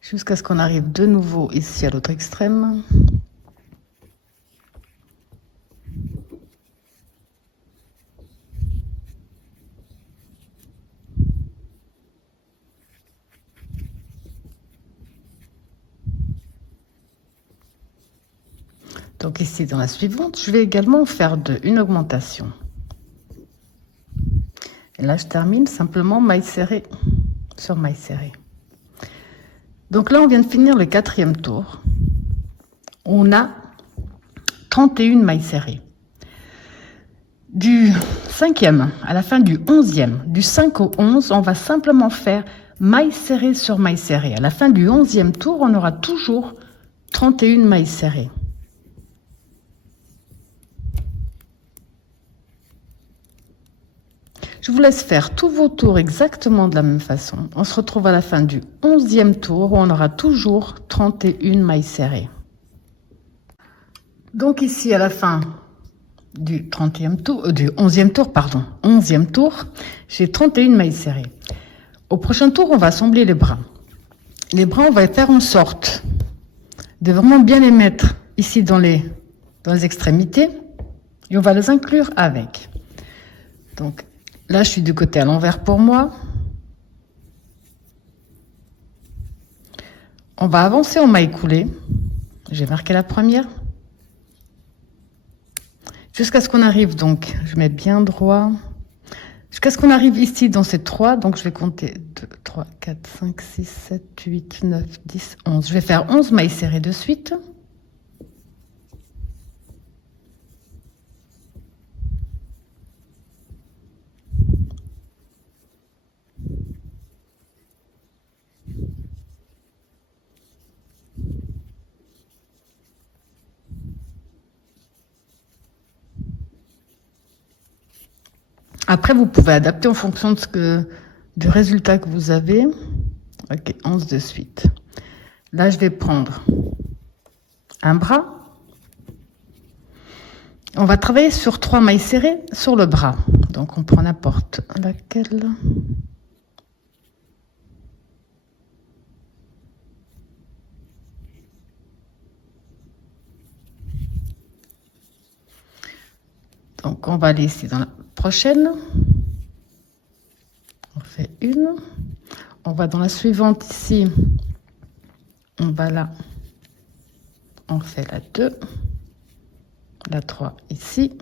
Jusqu'à ce qu'on arrive de nouveau ici à l'autre extrême. Donc ici dans la suivante, je vais également faire une augmentation. Et là, je termine simplement maille serrée sur maille serrée. Donc là, on vient de finir le 4e tour. On a 31 mailles serrées. Du 5e à la fin du 11e, du 5 au 11, on va simplement faire maille serrée sur maille serrée. À la fin du 11e tour, on aura toujours 31 mailles serrées. Je vous laisse faire tous vos tours exactement de la même façon. On se retrouve à la fin du 11e tour où on aura toujours 31 mailles serrées. Donc ici à la fin du 11e tour, pardon, 11e tour, j'ai 31 mailles serrées. Au prochain tour, on va assembler les bras. Les bras, on va faire en sorte de vraiment bien les mettre ici dans les extrémités et on va les inclure avec. Donc là, je suis du côté à l'envers pour moi. On va avancer en maille coulée. J'ai marqué la première. Jusqu'à ce qu'on arrive, donc, je mets bien droit. Jusqu'à ce qu'on arrive ici dans ces 3. Donc, je vais compter 2, 3, 4, 5, 6, 7, 8, 9, 10, 11. Je vais faire 11 mailles serrées de suite. Après, vous pouvez adapter en fonction du résultat que vous avez. Ok, 11 de suite. Là, je vais prendre un bras. On va travailler sur 3 mailles serrées sur le bras. Donc, on prend n'importe laquelle. Donc, on va aller ici dans la prochaine. On fait une. On va dans la suivante ici. On va là. On fait la 2. La 3 ici.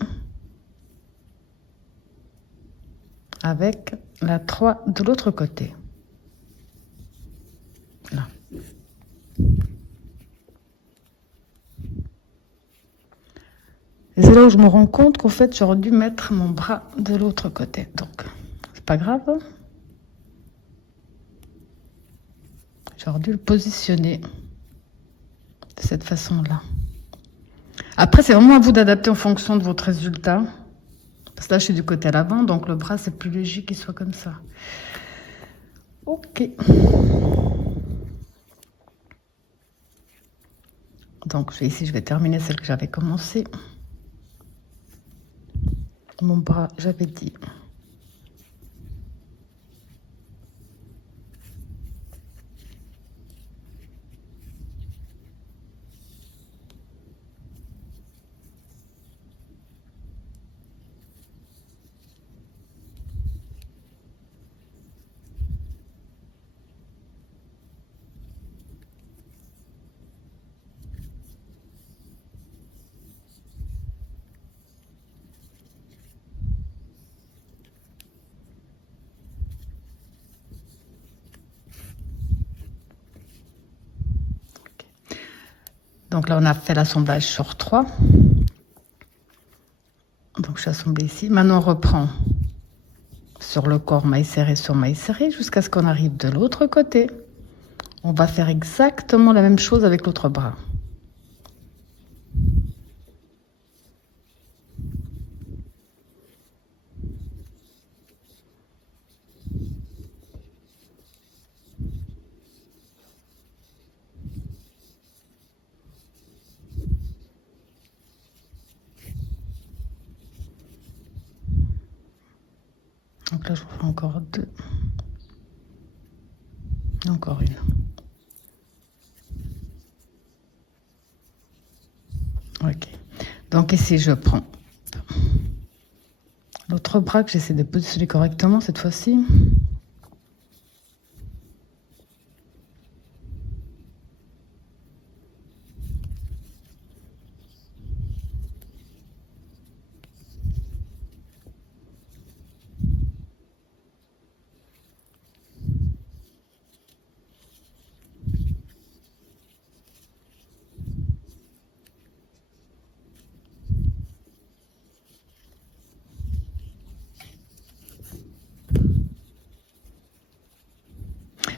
Avec la 3 de l'autre côté. Là. Et c'est là où je me rends compte qu'en fait, j'aurais dû mettre mon bras de l'autre côté. Donc, c'est pas grave. J'aurais dû le positionner de cette façon-là. Après, c'est vraiment à vous d'adapter en fonction de votre résultat. Parce que là, je suis du côté à l'avant, donc le bras, c'est plus léger qu'il soit comme ça. Ok. Donc ici, je vais terminer celle que j'avais commencée. Mon bras, j'avais dit. Donc là, on a fait l'assemblage sur 3. Donc, je suis assemblée ici. Maintenant, on reprend sur le corps maille serrée jusqu'à ce qu'on arrive de l'autre côté. On va faire exactement la même chose avec l'autre bras. Donc là, je ferai encore 2. Encore une. Ok. Donc ici, je prends l'autre bras que j'essaie de positionner correctement cette fois-ci.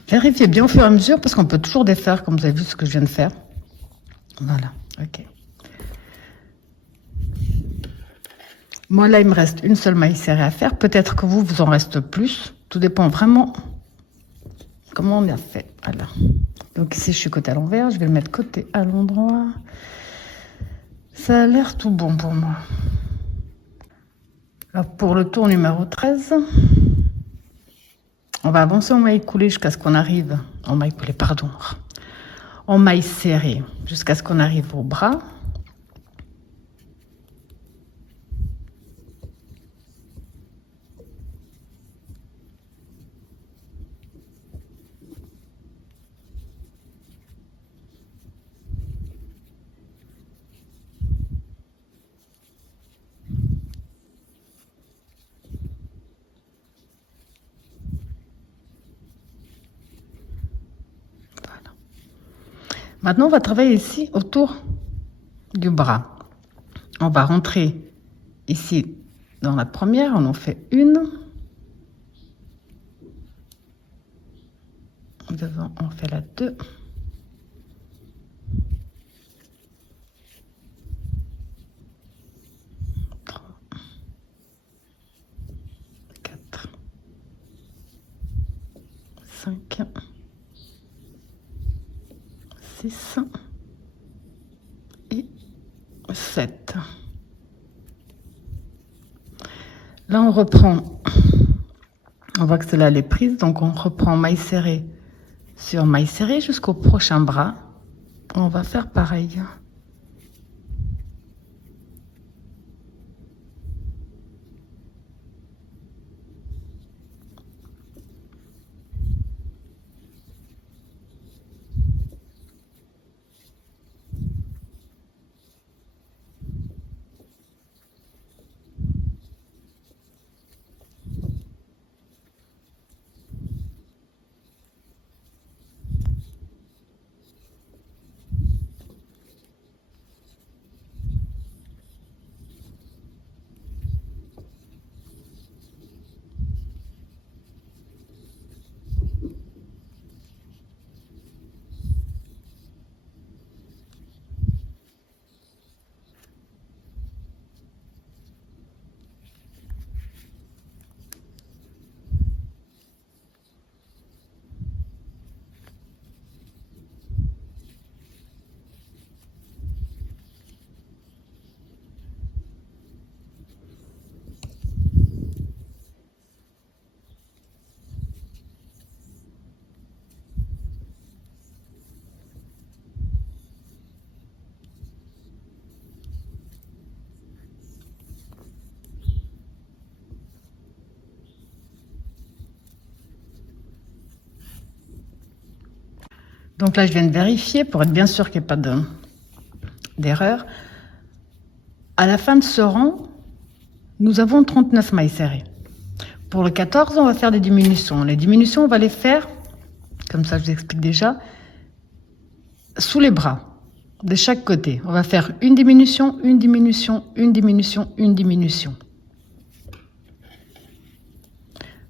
Vérifiez bien au fur et à mesure parce qu'on peut toujours défaire comme vous avez vu ce que je viens de faire. Voilà, ok. Moi là, il me reste une seule maille serrée à faire. Peut-être que vous en reste plus. Tout dépend vraiment comment on a fait. Voilà. Donc ici, je suis côté à l'envers. Je vais le mettre côté à l'endroit. Ça a l'air tout bon pour moi. Alors pour le tour numéro 13, on va avancer en maille coulée jusqu'à ce qu'on arrive, en maille coulée, pardon, en maille serrée, jusqu'à ce qu'on arrive au bras. Voilà. Maintenant, on va travailler ici autour du bras. On va rentrer ici dans la première, on en fait une. Devant, on fait la 2. 3, 4, 5, 6 et 7. Là, on reprend. On voit que celle-là, elle est prise. Donc, on reprend maille serrée sur maille serrée jusqu'au prochain bras. On va faire pareil. Donc là, je viens de vérifier pour être bien sûr qu'il n'y ait pas d'erreur. À la fin de ce rang, nous avons 39 mailles serrées. Pour le 14, on va faire des diminutions. Les diminutions, on va les faire, comme ça je vous explique déjà, sous les bras, de chaque côté. On va faire une diminution, une diminution, une diminution, une diminution.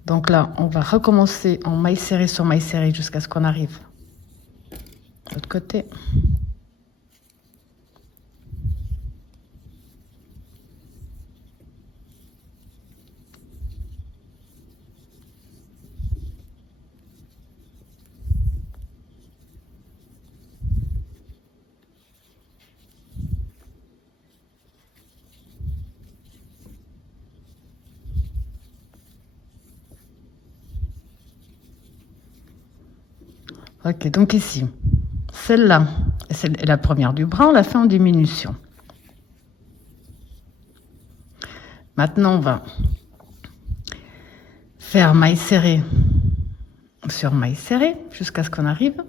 Donc là, on va recommencer en maille serrée sur maille serrée jusqu'à ce qu'on arrive de l'autre côté. Ok, donc ici, celle-là, c'est la première du bras, on l'a fait en diminution. Maintenant, on va faire maille serrée sur maille serrée jusqu'à ce qu'on arrive.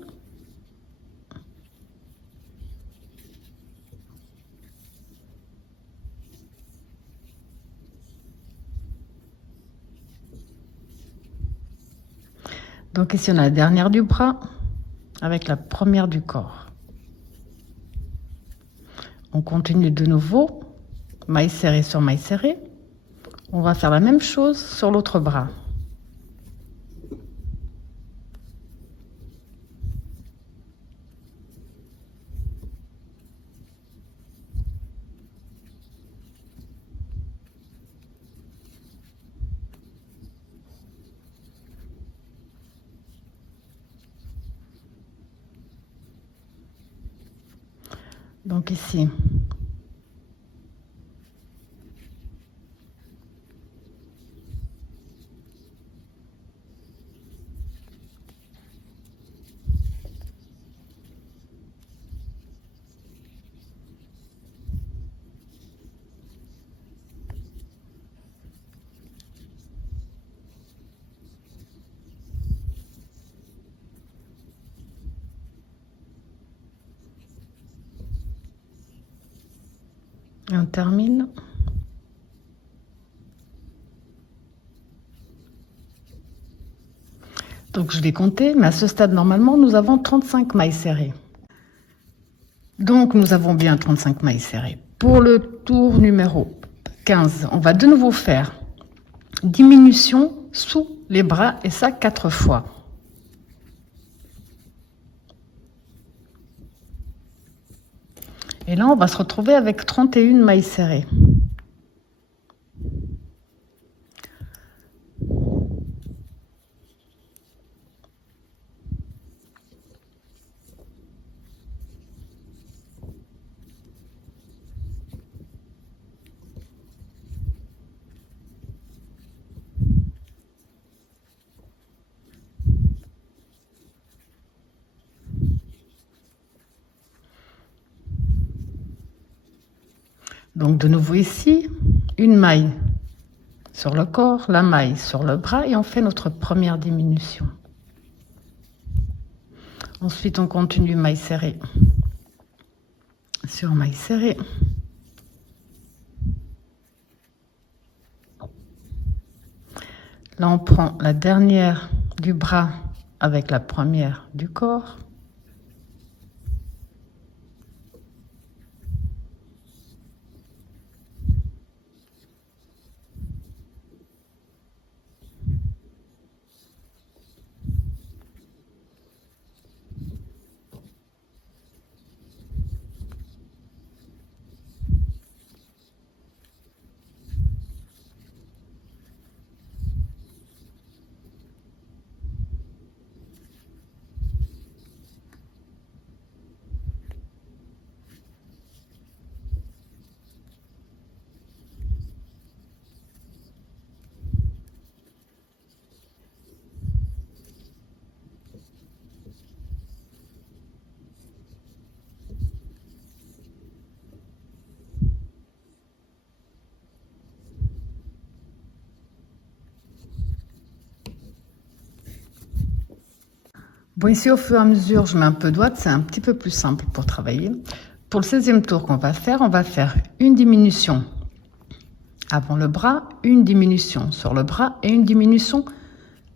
Donc ici, on a la dernière du bras avec la première du corps. On continue de nouveau, maille serrée sur maille serrée. On va faire la même chose sur l'autre bras. Donc ici, on termine. Donc je vais compter, mais à ce stade, normalement, nous avons 35 mailles serrées. Donc nous avons bien 35 mailles serrées. Pour le tour numéro 15, on va de nouveau faire diminution sous les bras, et ça 4 fois. Et là, on va se retrouver avec 31 mailles serrées. Donc de nouveau ici, une maille sur le corps, la maille sur le bras, et on fait notre première diminution. Ensuite, on continue maille serrée sur maille serrée. Là, on prend la dernière du bras avec la première du corps. Bon, ici, au fur et à mesure, je mets un peu d'ouate, c'est un petit peu plus simple pour travailler. Pour le 16e tour qu'on va faire, on va faire une diminution avant le bras, une diminution sur le bras et une diminution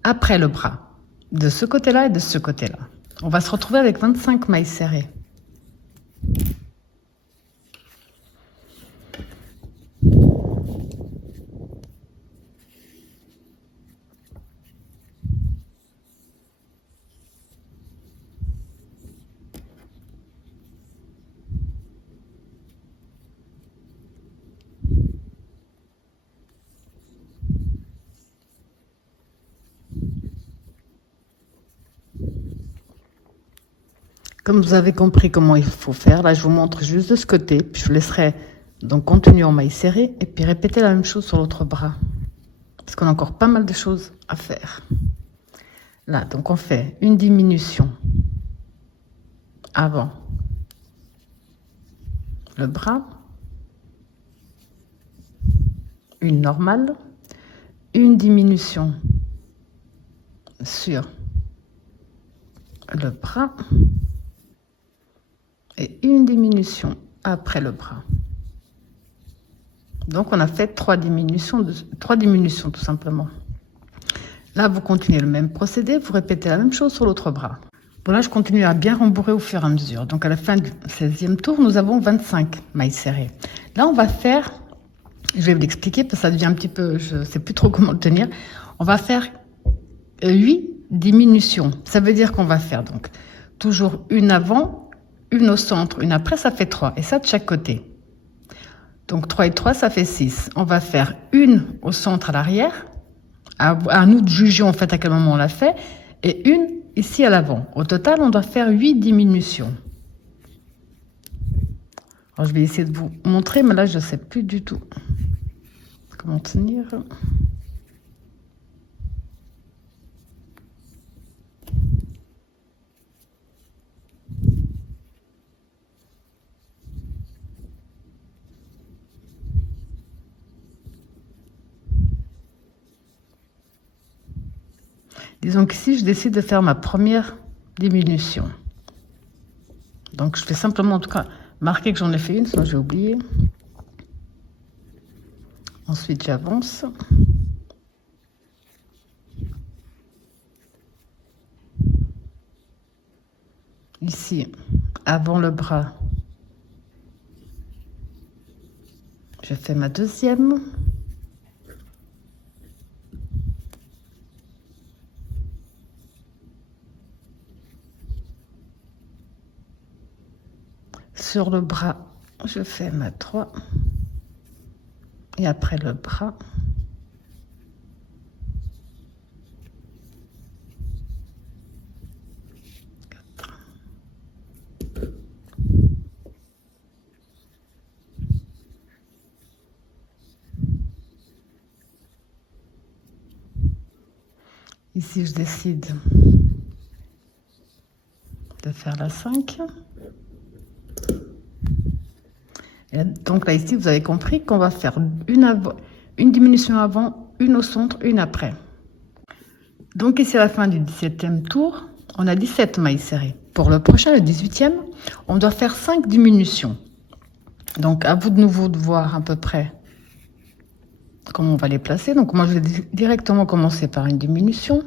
après le bras. De ce côté-là et de ce côté-là. On va se retrouver avec 25 mailles serrées. Comme vous avez compris comment il faut faire, là je vous montre juste de ce côté, puis je vous laisserai donc continuer en mailles serrées et puis répéter la même chose sur l'autre bras. Parce qu'on a encore pas mal de choses à faire. Là, donc on fait une diminution avant le bras, une normale, une diminution sur le bras et une diminution après le bras. Donc on a fait trois diminutions tout simplement. Là, vous continuez le même procédé, vous répétez la même chose sur l'autre bras. Bon, là, je continue à bien rembourrer au fur et à mesure. Donc à la fin du 16e tour, nous avons 25 mailles serrées. Là, on va faire, je vais vous l'expliquer parce que ça devient un petit peu, je ne sais plus trop comment le tenir. On va faire 8 diminutions. Ça veut dire qu'on va faire donc toujours une avant, une au centre, une après, ça fait 3. Et ça de chaque côté. Donc 3 et 3, ça fait 6. On va faire une au centre à l'arrière. À nous de juger en fait à quel moment on l'a fait. Et une ici à l'avant. Au total, on doit faire 8 diminutions. Alors, je vais essayer de vous montrer, mais là, je ne sais plus du tout comment tenir. Disons qu'ici, je décide de faire ma première diminution. Donc, je fais simplement, en tout cas, marquer que j'en ai fait une, sinon j'ai oublié. Ensuite, j'avance. Ici, avant le bras, je fais ma deuxième. Sur le bras, je fais ma 3. Et après le bras, ici, je décide de faire la 5. Et donc là, ici, vous avez compris qu'on va faire une diminution avant, une au centre, une après. Donc ici, à la fin du 17e tour, on a 17 mailles serrées. Pour le prochain, le 18e, on doit faire 5 diminutions. Donc à vous de nouveau de voir à peu près comment on va les placer. Donc moi, je vais directement commencer par une diminution.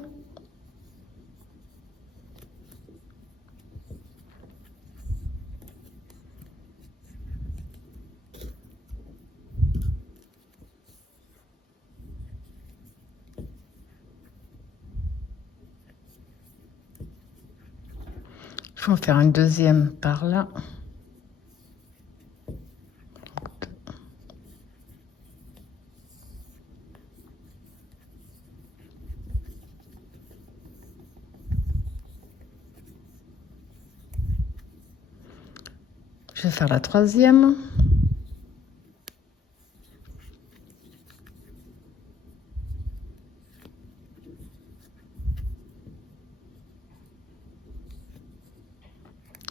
Je vais en faire une deuxième par là. Je vais faire la troisième.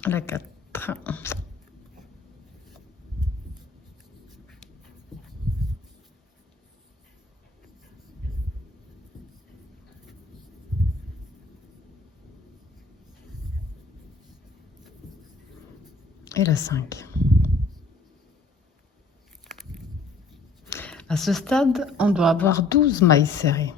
La 4. et la 5. À ce stade, on doit avoir 12 mailles serrées.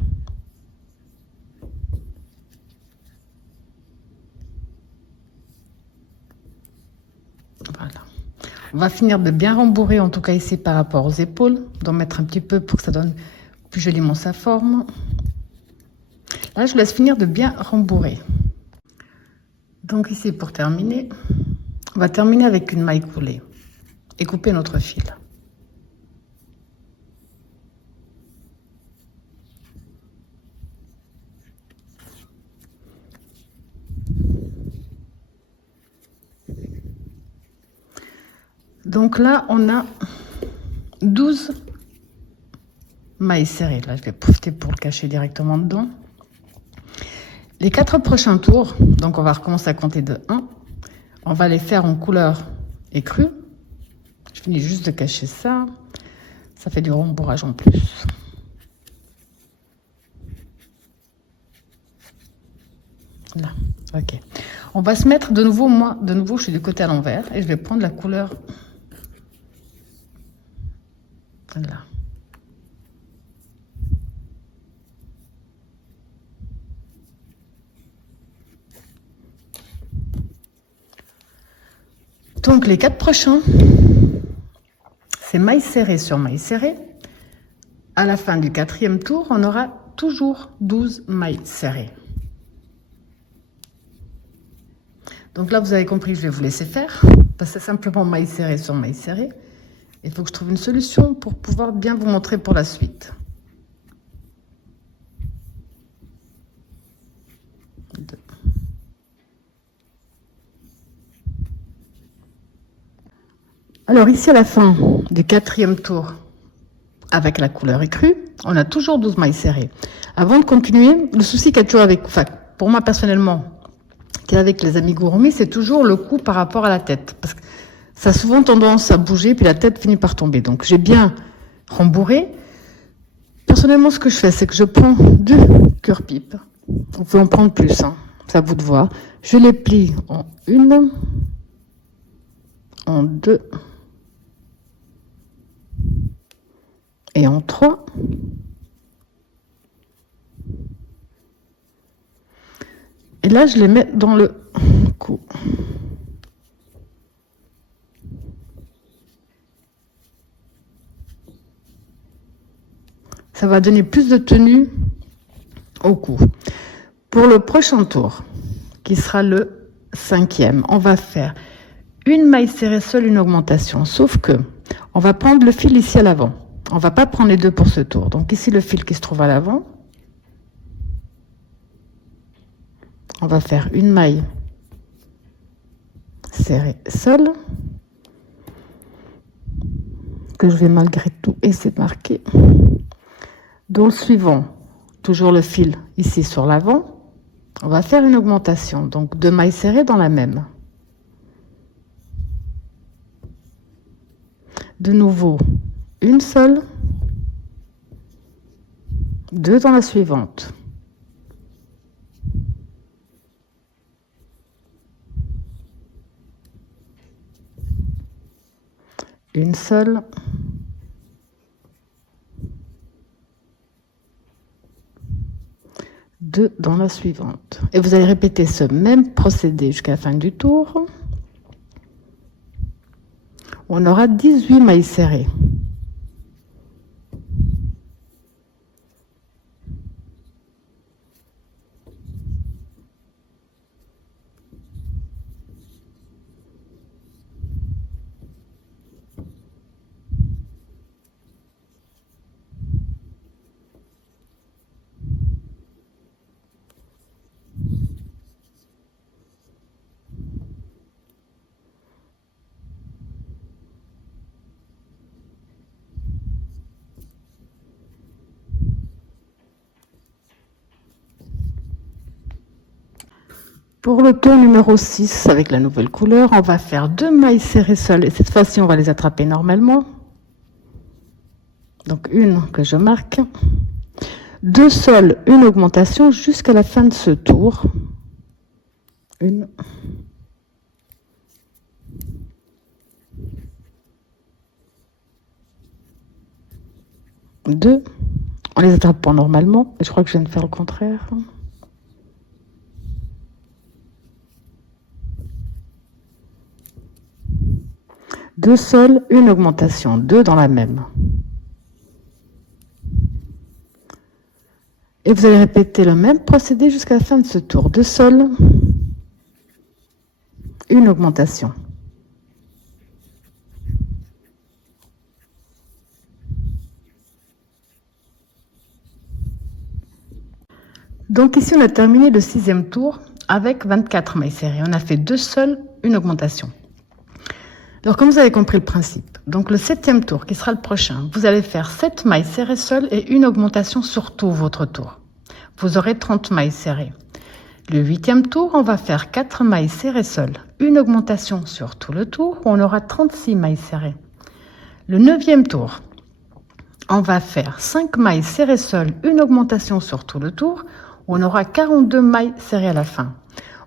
Voilà. On va finir de bien rembourrer, en tout cas ici par rapport aux épaules, d'en mettre un petit peu pour que ça donne plus joliment sa forme. Là, je laisse finir de bien rembourrer. Donc ici, pour terminer, on va terminer avec une maille coulée et couper notre fil. Donc là, on a 12 mailles serrées. Là, je vais profiter pour le cacher directement dedans. Les 4 prochains tours, donc on va recommencer à compter de 1. On va les faire en couleur écrue. Je finis juste de cacher ça. Ça fait du rembourrage en plus. Là, ok. On va se mettre de nouveau, je suis du côté à l'envers et je vais prendre la couleur. Là. Donc les 4 prochains, c'est maille serrée sur maille serrée. À la fin du 4e tour, on aura toujours 12 mailles serrées. Donc là, vous avez compris, je vais vous laisser faire, parce que c'est simplement maille serrée sur maille serrée. Il faut que je trouve une solution pour pouvoir bien vous montrer pour la suite. Alors ici, à la fin du 4e tour, avec la couleur écrue, on a toujours 12 mailles serrées. Avant de continuer, le souci qu'il y a toujours avec, enfin, pour moi personnellement, qu'avec les amigurumis, c'est toujours le coup par rapport à la tête. Parce que ça a souvent tendance à bouger, puis la tête finit par tomber. Donc j'ai bien rembourré. Personnellement, ce que je fais, c'est que je prends du cure-pipe. Vous pouvez en prendre plus, hein, c'est à vous de voir. Je les plie en 1, en 2 et en 3. Et là, je les mets dans le cou. Ça va donner plus de tenue au cou. Pour le prochain tour, qui sera le 5e, on va faire une maille serrée seule, une augmentation. Sauf que on va prendre le fil ici à l'avant. On va pas prendre les deux pour ce tour. Donc ici, le fil qui se trouve à l'avant. On va faire une maille serrée seule, que je vais malgré tout essayer de marquer. Dans le suivant, toujours le fil ici sur l'avant, on va faire une augmentation, donc 2 mailles serrées dans la même. De nouveau, une seule, 2 dans la suivante. Une seule, 2 dans la suivante. Et vous allez répéter ce même procédé jusqu'à la fin du tour. On aura 18 mailles serrées. Pour le tour numéro 6, avec la nouvelle couleur, on va faire 2 mailles serrées seules. Et cette fois-ci, on va les attraper normalement. Donc une que je marque. 2 seules, une augmentation jusqu'à la fin de ce tour. 1. 2. On les attrape pas normalement. Je crois que je viens de faire le contraire. 2 sols, une augmentation, 2 dans la même. Et vous allez répéter le même procédé jusqu'à la fin de ce tour. 2 sols, une augmentation. Donc ici, on a terminé le 6e tour avec 24 mailles serrées. On a fait 2 sols, une augmentation. Alors, comme vous avez compris le principe, donc le 7e tour, qui sera le prochain, vous allez faire 7 mailles serrées seules et une augmentation sur tout votre tour. Vous aurez 30 mailles serrées. Le 8e tour, on va faire 4 mailles serrées seules, une augmentation sur tout le tour, où on aura 36 mailles serrées. Le 9e tour, on va faire 5 mailles serrées seules, une augmentation sur tout le tour, où on aura 42 mailles serrées à la fin.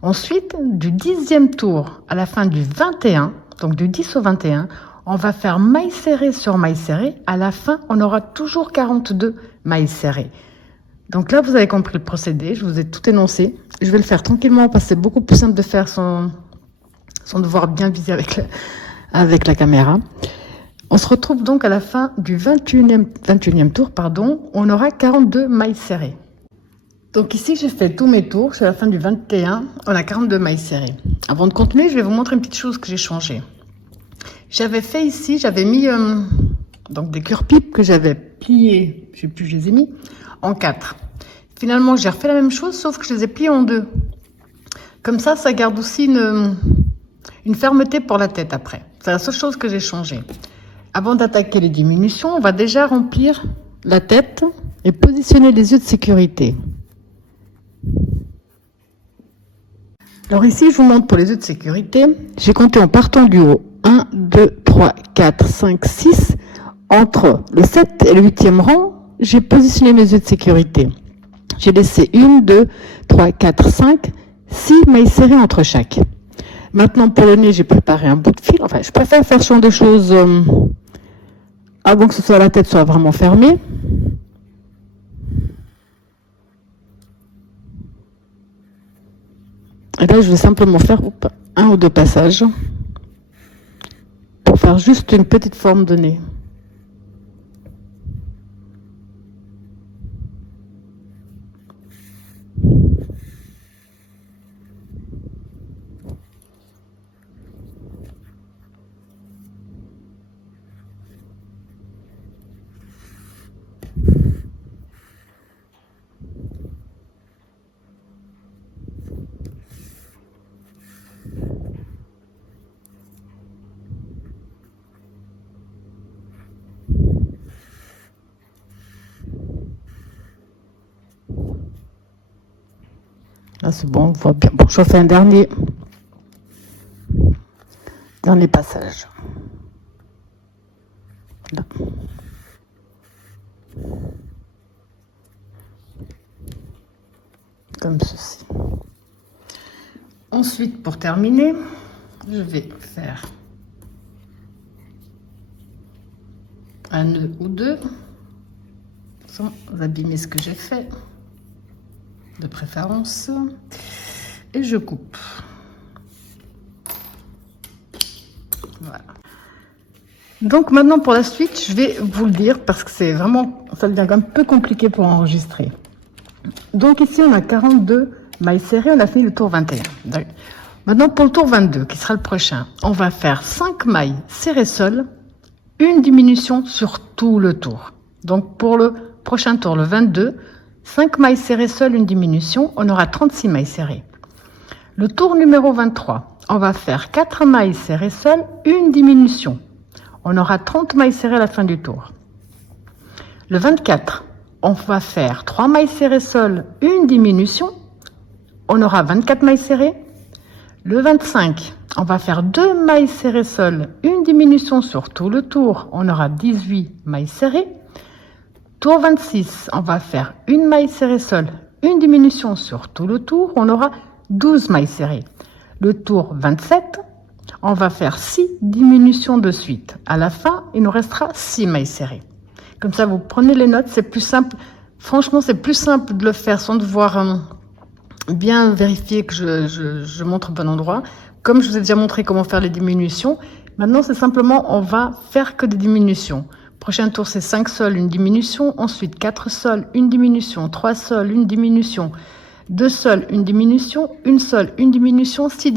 Ensuite, du 10e tour à la fin du 21, donc du 10 au 21, on va faire maille serrée sur maille serrée. À la fin, on aura toujours 42 mailles serrées. Donc là, vous avez compris le procédé. Je vous ai tout énoncé. Je vais le faire tranquillement parce que c'est beaucoup plus simple de faire son devoir bien visé avec la caméra. On se retrouve donc à la fin du 21e tour, on aura 42 mailles serrées. Donc ici, j'ai fait tous mes tours. C'est la fin du 21. On a 42 mailles serrées. Avant de continuer, je vais vous montrer une petite chose que j'ai changé. J'avais fait ici, j'avais mis donc des cure-pipes que j'avais pliées, je sais plus, je les ai mis en 4. Finalement, j'ai refait la même chose, sauf que je les ai pliés en 2. Comme ça garde aussi une fermeté pour la tête après. C'est la seule chose que j'ai changée. Avant d'attaquer les diminutions, on va déjà remplir la tête et positionner les yeux de sécurité. Alors ici, je vous montre pour les yeux de sécurité. J'ai compté en partant du haut. 1, 2, 3, 4, 5, 6. Entre le 7 et le 8e rang, j'ai positionné mes yeux de sécurité. J'ai laissé 1, 2, 3, 4, 5, 6 mailles serrées entre chaque. Maintenant, pour le nez, j'ai préparé un bout de fil. Enfin, je préfère faire ce genre de choses avant que la tête soit vraiment fermée. Et là, je vais simplement faire un ou 2 passages pour faire juste une petite forme de nez. Là, c'est bon, on voit bien. Bon, je refais un dernier passage. Là. Comme ceci. Ensuite, pour terminer, je vais faire un nœud ou 2 sans abîmer ce que j'ai fait. De préférence, et je coupe. Voilà. Donc maintenant pour la suite, je vais vous le dire parce que c'est vraiment, ça devient un peu compliqué pour enregistrer. Donc ici on a 42 mailles serrées, on a fini le tour 21. Maintenant pour le tour 22 qui sera le prochain, on va faire 5 mailles serrées seules, une diminution sur tout le tour. Donc pour le prochain tour, le 22, 5 mailles serrées seules, une diminution, on aura 36 mailles serrées. Le tour numéro 23, on va faire 4 mailles serrées seules, une diminution. On aura 30 mailles serrées à la fin du tour. Le 24, on va faire 3 mailles serrées seules, une diminution. On aura 24 mailles serrées. Le 25, on va faire 2 mailles serrées seules, une diminution sur tout le tour. On aura 18 mailles serrées. Tour 26, on va faire une maille serrée seule, une diminution sur tout le tour, on aura 12 mailles serrées. Le tour 27, on va faire 6 diminutions de suite. À la fin, il nous restera 6 mailles serrées. Comme ça, vous prenez les notes, c'est plus simple. Franchement, c'est plus simple de le faire sans devoir bien vérifier que je montre au bon endroit. Comme je vous ai déjà montré comment faire les diminutions, maintenant, c'est simplement, on va faire que des diminutions. Prochain tour, c'est 5 sols, une diminution. Ensuite, 4 sols, une diminution. 3 sols, une diminution. 2 sols, une diminution. Une sol, une diminution. 6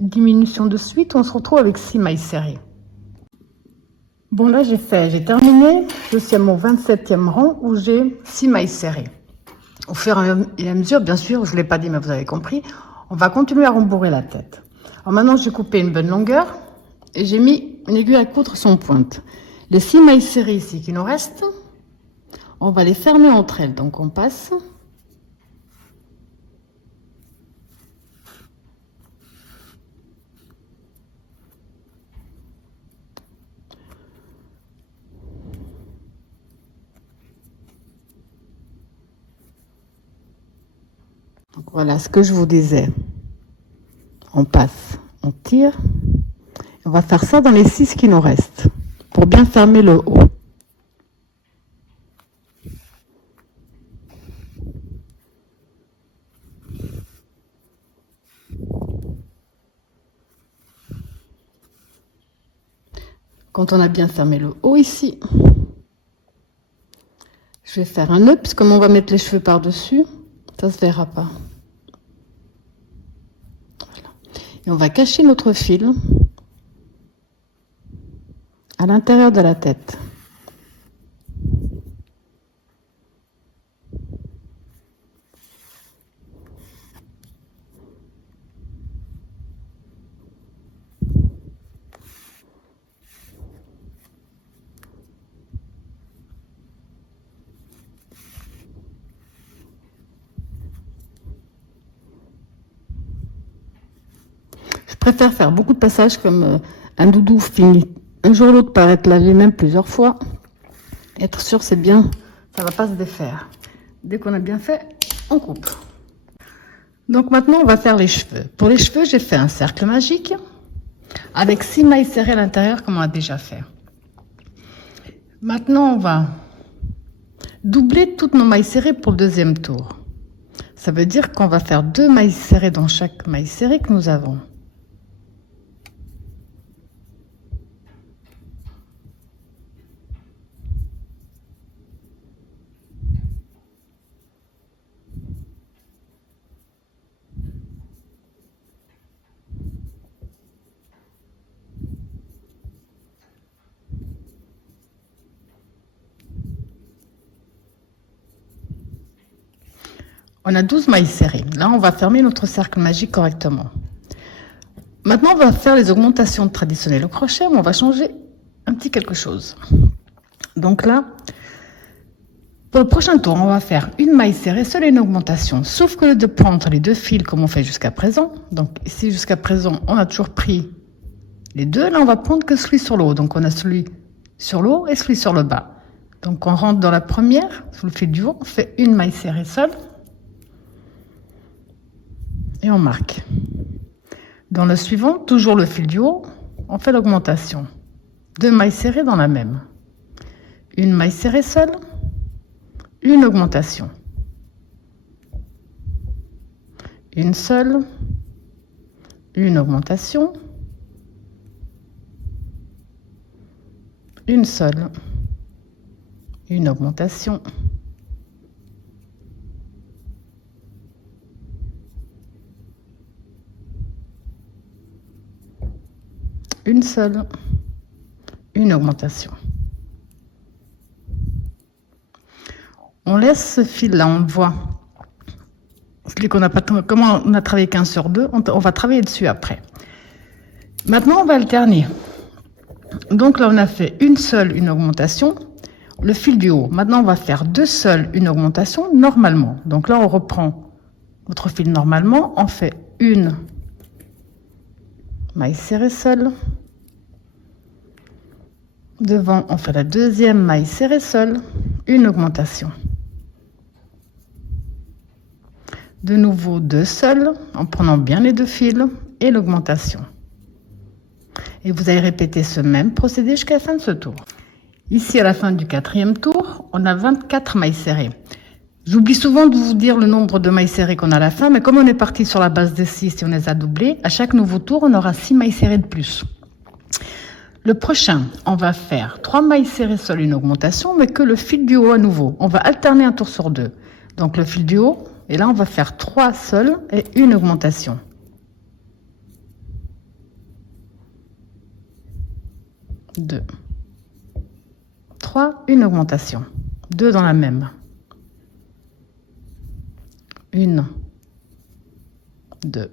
diminutions de suite. On se retrouve avec 6 mailles serrées. Bon, là, j'ai terminé. Je suis à mon 27e rang où j'ai 6 mailles serrées. Au fur et à mesure, bien sûr, je ne l'ai pas dit, mais vous avez compris, on va continuer à rembourrer la tête. Alors maintenant, j'ai coupé une bonne longueur et j'ai mis une aiguille à coudre sans pointe. Les 6 mailles serrées ici qui nous restent, on va les fermer entre elles. Donc, on passe. Donc, voilà ce que je vous disais. On passe, on tire. On va faire ça dans les 6 qui nous restent pour bien fermer le haut. Quand on a bien fermé le haut ici, je vais faire un nœud, puisque comme on va mettre les cheveux par-dessus, ça se verra pas. Voilà. Et on va cacher notre fil à l'intérieur de la tête. Je préfère faire beaucoup de passages comme un doudou fini un jour ou l'autre par être lavé même plusieurs fois. Être sûr, c'est bien, ça va pas se défaire. Dès qu'on a bien fait, on coupe. Donc maintenant, on va faire les cheveux. Pour les cheveux, j'ai fait un cercle magique avec 6 mailles serrées à l'intérieur comme on a déjà fait. Maintenant, on va doubler toutes nos mailles serrées pour le deuxième tour. Ça veut dire qu'on va faire 2 mailles serrées dans chaque maille serrée que nous avons. On a 12 mailles serrées. Là, on va fermer notre cercle magique correctement. Maintenant, on va faire les augmentations traditionnelles au crochet, mais on va changer un petit quelque chose. Donc là, pour le prochain tour, on va faire une maille serrée seule et une augmentation. Sauf que de prendre les 2 fils comme on fait jusqu'à présent. Donc ici, jusqu'à présent, on a toujours pris les 2. Là, on va prendre que celui sur le haut. Donc on a celui sur le haut et celui sur le bas. Donc on rentre dans la première, sous le fil du haut, on fait une maille serrée seule. Et on marque. Dans le suivant, toujours le fil du haut, on fait l'augmentation. 2 mailles serrées dans la même. Une maille serrée seule, une augmentation. Une seule, une augmentation. Une seule, une augmentation. Une seule, une augmentation. On laisse ce fil là, on le voit. Celui qu'on n'a pas, comment on a travaillé 15 sur 2, on va travailler dessus après. Maintenant, on va alterner. Donc là, on a fait une seule, une augmentation, le fil du haut. Maintenant, on va faire 2 seules, une augmentation normalement. Donc là, on reprend notre fil normalement, on fait une maille serrée seule. Devant, on fait la deuxième maille serrée seule, une augmentation. De nouveau 2 seules, en prenant bien les 2 fils et l'augmentation. Et vous allez répéter ce même procédé jusqu'à la fin de ce tour. Ici, à la fin du 4e tour, on a 24 mailles serrées. J'oublie souvent de vous dire le nombre de mailles serrées qu'on a à la fin, mais comme on est parti sur la base de 6 et on les a doublées, à chaque nouveau tour, on aura 6 mailles serrées de plus. Le prochain, on va faire 3 mailles serrées seules, une augmentation, mais que le fil du haut à nouveau. On va alterner un tour sur 2. Donc le fil du haut, et là on va faire 3 seules et une augmentation. 2, 3, une augmentation. 2 dans la même. 1, 2,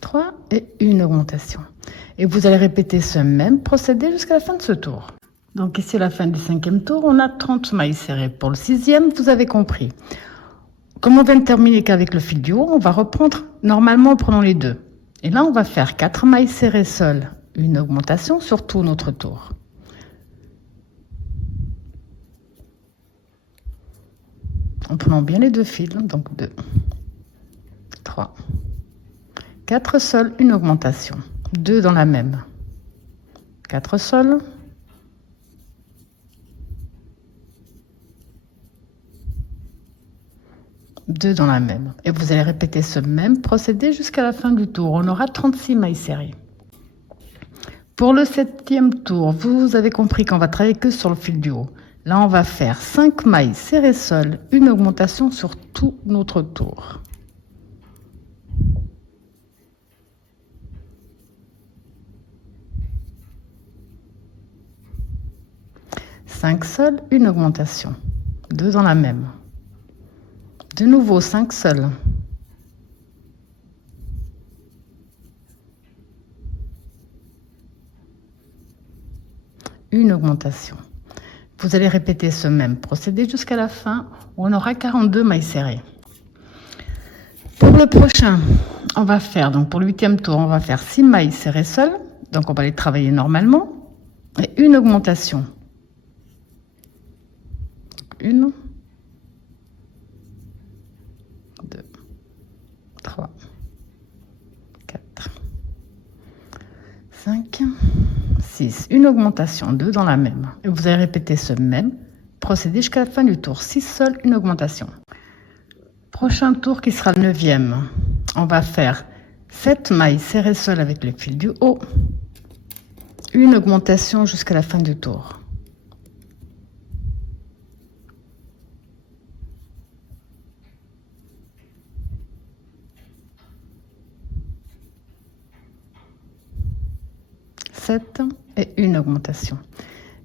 3 et une augmentation. Et vous allez répéter ce même procédé jusqu'à la fin de ce tour. Donc ici, à la fin du 5e tour, on a 30 mailles serrées. Pour le 6e, vous avez compris. Comme on vient de terminer qu'avec le fil du haut, on va reprendre normalement en prenant les deux. Et là, on va faire 4 mailles serrées seules, une augmentation sur tout notre tour. En prenant bien les deux fils, donc 2, 3, 4 seuls, une augmentation. 2 dans la même. 4 seuls. 2 dans la même. Et vous allez répéter ce même procédé jusqu'à la fin du tour. On aura 36 mailles serrées. Pour le 7e tour, vous avez compris qu'on va travailler que sur le fil du haut. Là, on va faire 5 mailles serrées seules, une augmentation sur tout notre tour. Cinq seuls, une augmentation. 2 dans la même. De nouveau, 5 seuls. Une augmentation. Vous allez répéter ce même procédé jusqu'à la fin où on aura 42 mailles serrées. Pour le prochain, on va faire, donc pour le 8e tour, on va faire 6 mailles serrées seules. Donc on va les travailler normalement. Et une augmentation. 1, 2, 3, 4, 5, 6. Une augmentation, 2 dans la même. Et vous allez répéter ce même procédé jusqu'à la fin du tour. 6 seuls, une augmentation. Prochain tour qui sera le 9e. On va faire 7 mailles serrées seules avec le fil du haut. Une augmentation jusqu'à la fin du tour. Et une augmentation.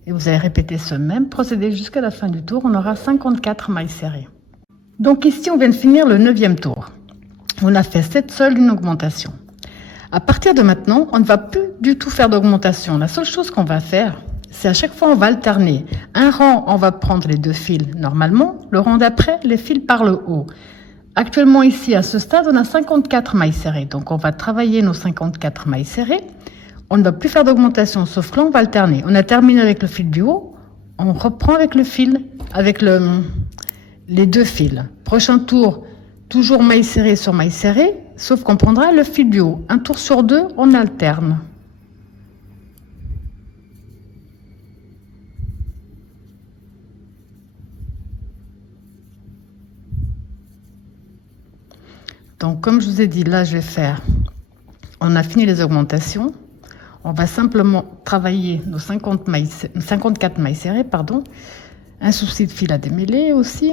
Et vous allez répéter ce même procédé jusqu'à la fin du tour. On aura 54 mailles serrées. Donc ici, on vient de finir le 9e tour. On a fait 7 seuls, une augmentation. À partir de maintenant, on ne va plus du tout faire d'augmentation. La seule chose qu'on va faire, c'est à chaque fois, on va alterner. Un rang, on va prendre les 2 fils normalement. Le rang d'après, les fils par le haut. Actuellement ici, à ce stade, on a 54 mailles serrées. Donc on va travailler nos 54 mailles serrées. On ne va plus faire d'augmentation, sauf que là, on va alterner. On a terminé avec le fil du haut, on reprend avec le fil, avec les 2 fils. Prochain tour, toujours maille serrée sur maille serrée, sauf qu'on prendra le fil du haut. Un tour sur 2, on alterne. Donc, comme je vous ai dit, là, je vais faire... On a fini les augmentations. On va simplement travailler nos 54 mailles serrées, pardon. Un souci de fil à démêler aussi.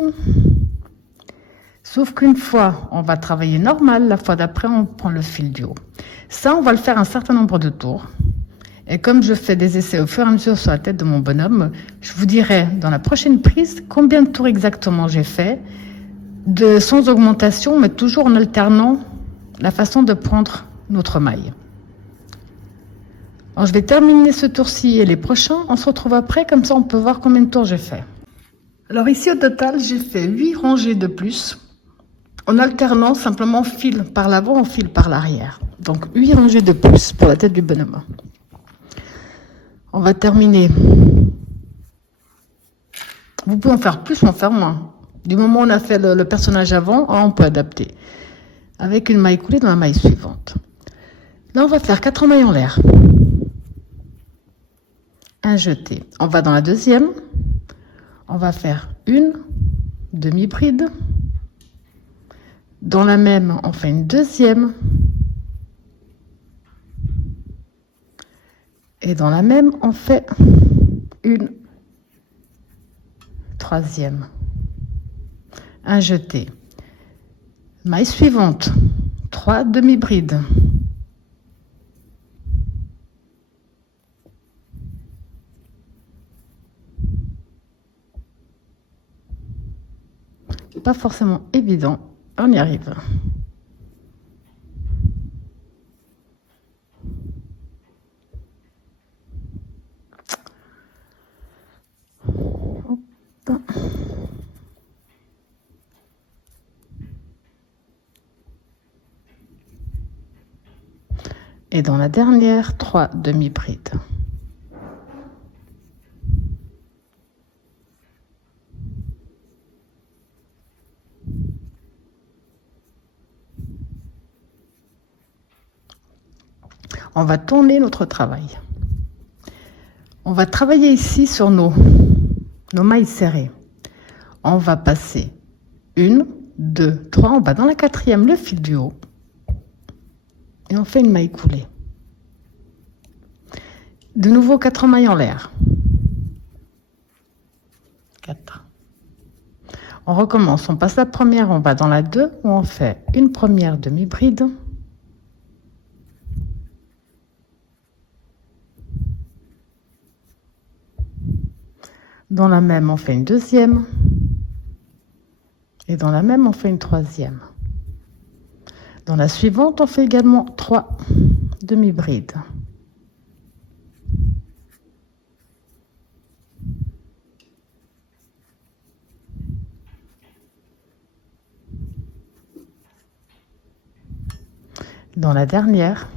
Sauf qu'une fois, on va travailler normal. La fois d'après, on prend le fil du haut. Ça, on va le faire un certain nombre de tours. Et comme je fais des essais au fur et à mesure sur la tête de mon bonhomme, je vous dirai dans la prochaine prise combien de tours exactement j'ai fait, sans augmentation, mais toujours en alternant la façon de prendre notre maille. Alors, je vais terminer ce tour-ci et les prochains. On se retrouve après, comme ça on peut voir combien de tours j'ai fait. Alors ici au total, j'ai fait 8 rangées de plus en alternant simplement fil par l'avant, fil par l'arrière. Donc 8 rangées de plus pour la tête du bonhomme. On va terminer. Vous pouvez en faire plus ou en faire moins. Du moment où on a fait le personnage avant, on peut adapter. Avec une maille coulée dans la maille suivante. Là, on va faire 4 mailles en l'air. un jeté. On va dans la deuxième, on va faire une demi-bride. Dans la même, on fait une deuxième. Et dans la même, on fait une troisième. Un jeté. Maille suivante, 3 demi-brides. Pas forcément évident, on y arrive. Hop. Et dans la dernière, 3 demi-brides. On va tourner notre travail. On va travailler ici sur nos mailles serrées. On va passer 1, 2, 3. On va dans la quatrième, le fil du haut. Et on fait une maille coulée. De nouveau, 4 mailles en l'air. 4. On recommence. On passe la première, on va dans la 2, où on fait une première demi-bride. Dans la même, on fait une deuxième. Et dans la même, on fait une troisième. Dans la suivante, on fait également 3 demi-brides. Dans la dernière,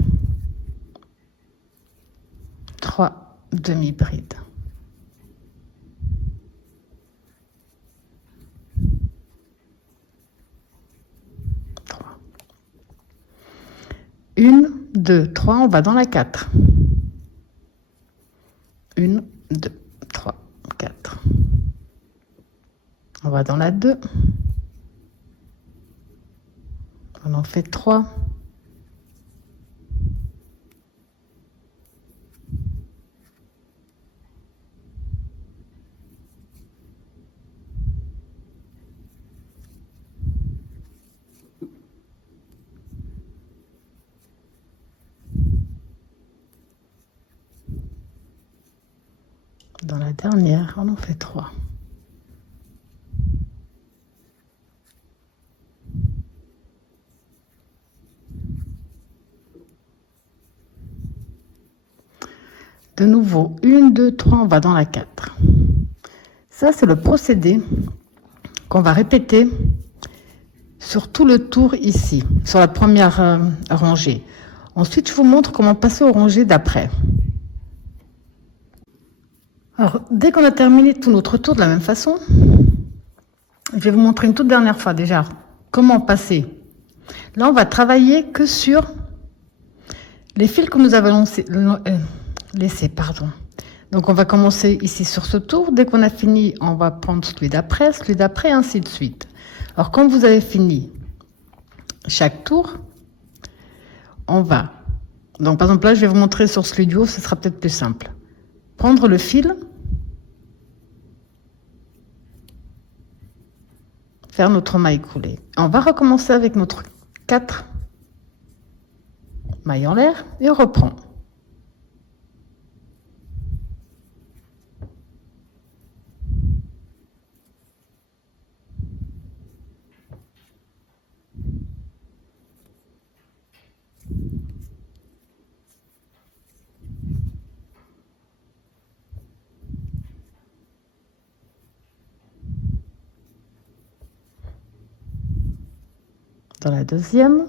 3 demi-brides. Une, 2, 3, on va dans la 4. 1, 2, 3, 4. On va dans la 2. On en fait 3. Dans la dernière, on en fait 3. De nouveau, 1, 2, 3, on va dans la 4. Ça, c'est le procédé qu'on va répéter sur tout le tour ici, sur la première rangée. Ensuite, je vous montre comment passer aux rangées d'après. Alors, dès qu'on a terminé tout notre tour de la même façon, je vais vous montrer une toute dernière fois déjà comment passer. Là, on va travailler que sur les fils que nous avons laissés. Donc, on va commencer ici sur ce tour. Dès qu'on a fini, on va prendre celui d'après, ainsi de suite. Alors, quand vous avez fini chaque tour, on va... Donc, par exemple, là, je vais vous montrer sur celui du haut, ce sera peut-être plus simple. Prendre le fil, faire notre maille coulée. On va recommencer avec notre 4 mailles en l'air et on reprend. Dans la deuxième,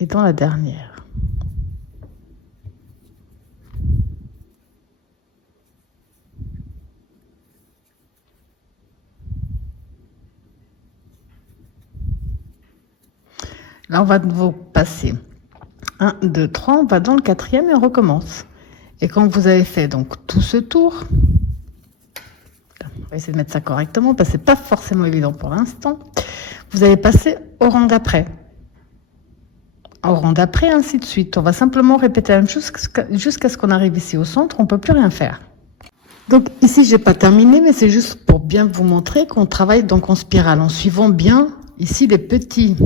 et dans la dernière. Là, on va de nouveau passer 1, 2, 3, on va dans le quatrième et on recommence. Et quand vous avez fait donc tout ce tour, on va essayer de mettre ça correctement parce que c'est pas forcément évident pour l'instant, vous allez passer au rang d'après. Au rang d'après, ainsi de suite. On va simplement répéter la même chose jusqu'à ce qu'on arrive ici au centre, on peut plus rien faire. Donc ici, j'ai pas terminé, mais c'est juste pour bien vous montrer qu'on travaille donc en spirale, en suivant bien ici les petits,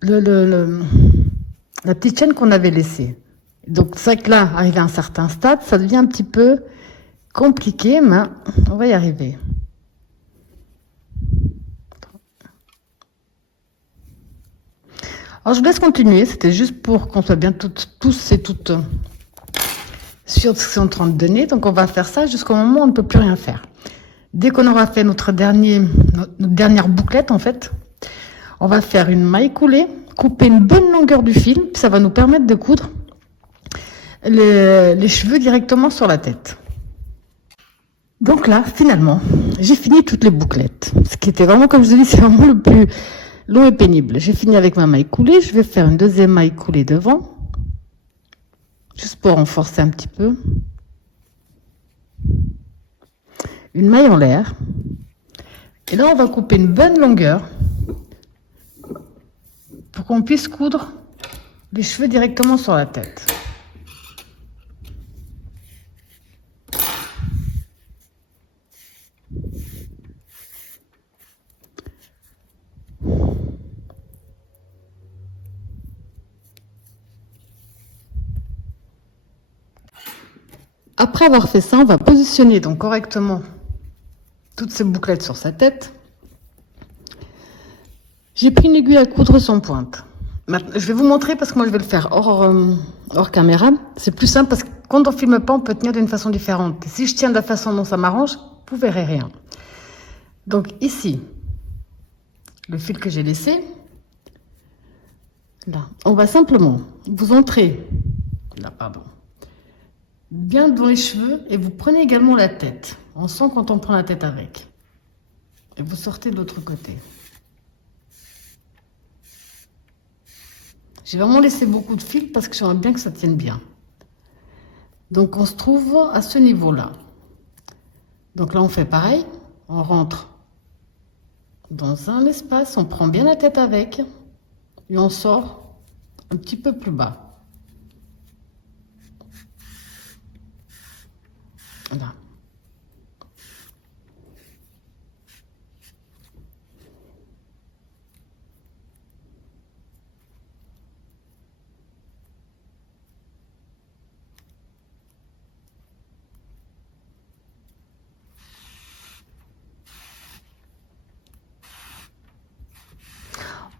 la petite chaîne qu'on avait laissée. Donc c'est vrai que là, arrivé à un certain stade, ça devient un petit peu compliqué, mais on va y arriver. Alors je vous laisse continuer, c'était juste pour qu'on soit bien tous et toutes sur ce qu'ils sont en train de donner. Donc on va faire ça jusqu'au moment où on ne peut plus rien faire. Dès qu'on aura fait notre dernière bouclette, en fait, on va faire une maille coulée, couper une bonne longueur du fil, puis ça va nous permettre de coudre les cheveux directement sur la tête. Donc là, finalement, j'ai fini toutes les bouclettes. Ce qui était vraiment, comme je vous dis, c'est vraiment le plus long et pénible. J'ai fini avec ma maille coulée, je vais faire une deuxième maille coulée devant. Juste pour renforcer un petit peu. Une maille en l'air. Et là, on va couper une bonne longueur pour qu'on puisse coudre les cheveux directement sur la tête. Après avoir fait ça, on va positionner donc correctement toutes ces bouclettes sur sa tête. J'ai pris une aiguille à coudre sans pointe. Maintenant, je vais vous montrer parce que moi je vais le faire hors caméra. C'est plus simple parce que quand on filme pas, on peut tenir d'une façon différente. Si je tiens de la façon dont ça m'arrange, vous verrez rien. Donc ici, le fil que j'ai laissé, là, on va simplement vous entrer, là pardon, bien devant les cheveux et vous prenez également la tête. On sent quand on prend la tête avec. Et vous sortez de l'autre côté. J'ai vraiment laissé beaucoup de fil parce que j'aimerais bien que ça tienne bien. Donc on se trouve à ce niveau-là. Donc là on fait pareil. On rentre dans un espace, on prend bien la tête avec et on sort un petit peu plus bas. Là.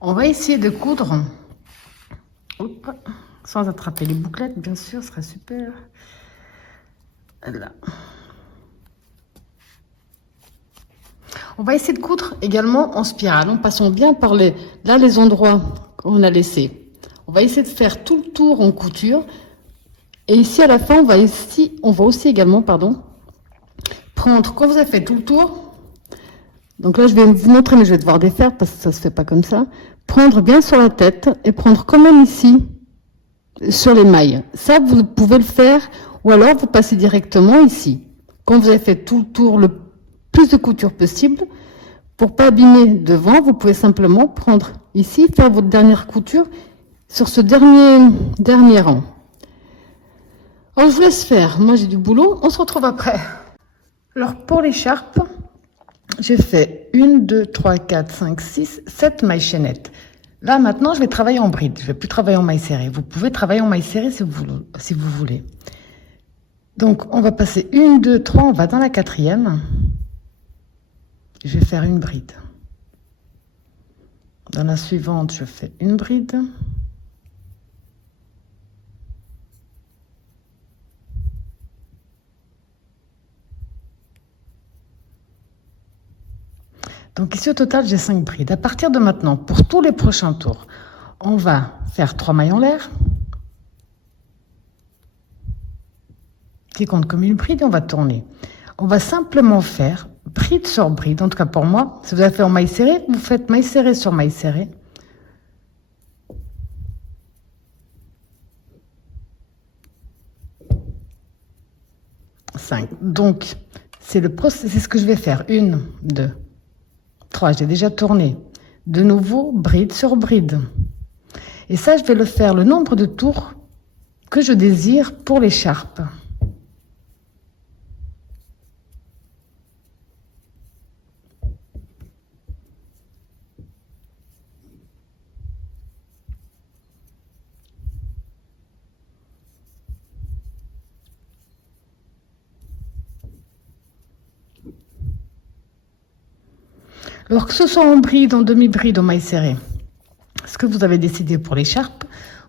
On va essayer de coudre sans attraper les bouclettes, bien sûr, ce serait super. Là. On va essayer de coudre également en spirale, en passant bien par les endroits qu'on a laissés. On va essayer de faire tout le tour en couture. Et ici, à la fin, on va aussi également, prendre, quand vous avez fait tout le tour, donc là, je vais vous montrer, mais je vais devoir défaire parce que ça se fait pas comme ça. Prendre bien sur la tête et prendre quand même ici, sur les mailles. Ça, vous pouvez le faire, ou alors vous passez directement ici. Quand vous avez fait tout le tour, le plus de couture possible, pour pas abîmer devant, vous pouvez simplement prendre ici, faire votre dernière couture sur ce dernier rang. Alors, je vous laisse faire. Moi, j'ai du boulot. On se retrouve après. Alors, pour l'écharpe, j'ai fait 1, 2, 3, 4, 5, 6, 7 mailles chaînettes. Là, maintenant, je vais travailler en bride. Je vais plus travailler en maille serrée. Vous pouvez travailler en maille serrée si vous voulez. Donc, on va passer 1, 2, 3. On va dans la quatrième. Je vais faire une bride. Dans la suivante, je fais une bride. Donc ici, au total, j'ai 5 brides. À partir de maintenant, pour tous les prochains tours, on va faire 3 mailles en l'air, qui compte comme une bride, et on va tourner. On va simplement faire bride sur bride. En tout cas, pour moi, si vous avez fait en maille serrée, vous faites maille serrée sur maille serrée. 5. Donc, c'est ce que je vais faire. 1, 2, 3. J'ai déjà tourné. De nouveau, bride sur bride. Et ça, je vais le faire le nombre de tours que je désire pour l'écharpe. Alors que ce soit en bride, en demi-bride, en maille serrée, ce que vous avez décidé pour l'écharpe,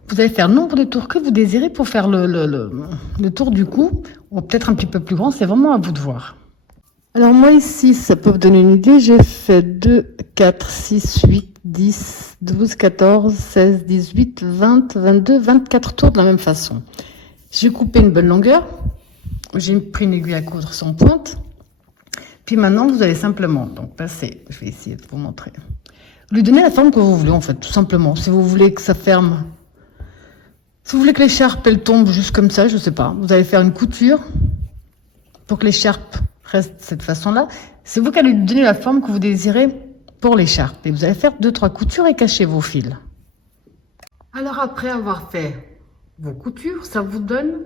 vous allez faire le nombre de tours que vous désirez pour faire le tour du cou, ou peut-être un petit peu plus grand, c'est vraiment à vous de voir. Alors moi ici, ça peut vous donner une idée, j'ai fait 2, 4, 6, 8, 10, 12, 14, 16, 18, 20, 22, 24 tours de la même façon. J'ai coupé une bonne longueur, j'ai pris une aiguille à coudre sans pointe. Puis maintenant, vous allez simplement donc passer, je vais essayer de vous montrer, lui donner la forme que vous voulez en fait, tout simplement. Si vous voulez que ça ferme, si vous voulez que l'écharpe elle tombe juste comme ça, je sais pas, vous allez faire une couture pour que l'écharpe reste de cette façon-là. C'est vous qui allez lui donner la forme que vous désirez pour l'écharpe. Et vous allez faire 2-3 coutures et cacher vos fils. Alors après avoir fait vos coutures, ça vous donne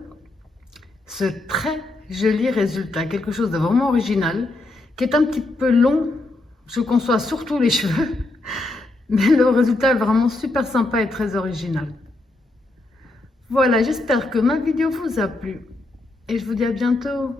ce très joli résultat, quelque chose de vraiment original, qui est un petit peu long, je conçois surtout les cheveux, mais le résultat est vraiment super sympa et très original. Voilà, j'espère que ma vidéo vous a plu et je vous dis à bientôt.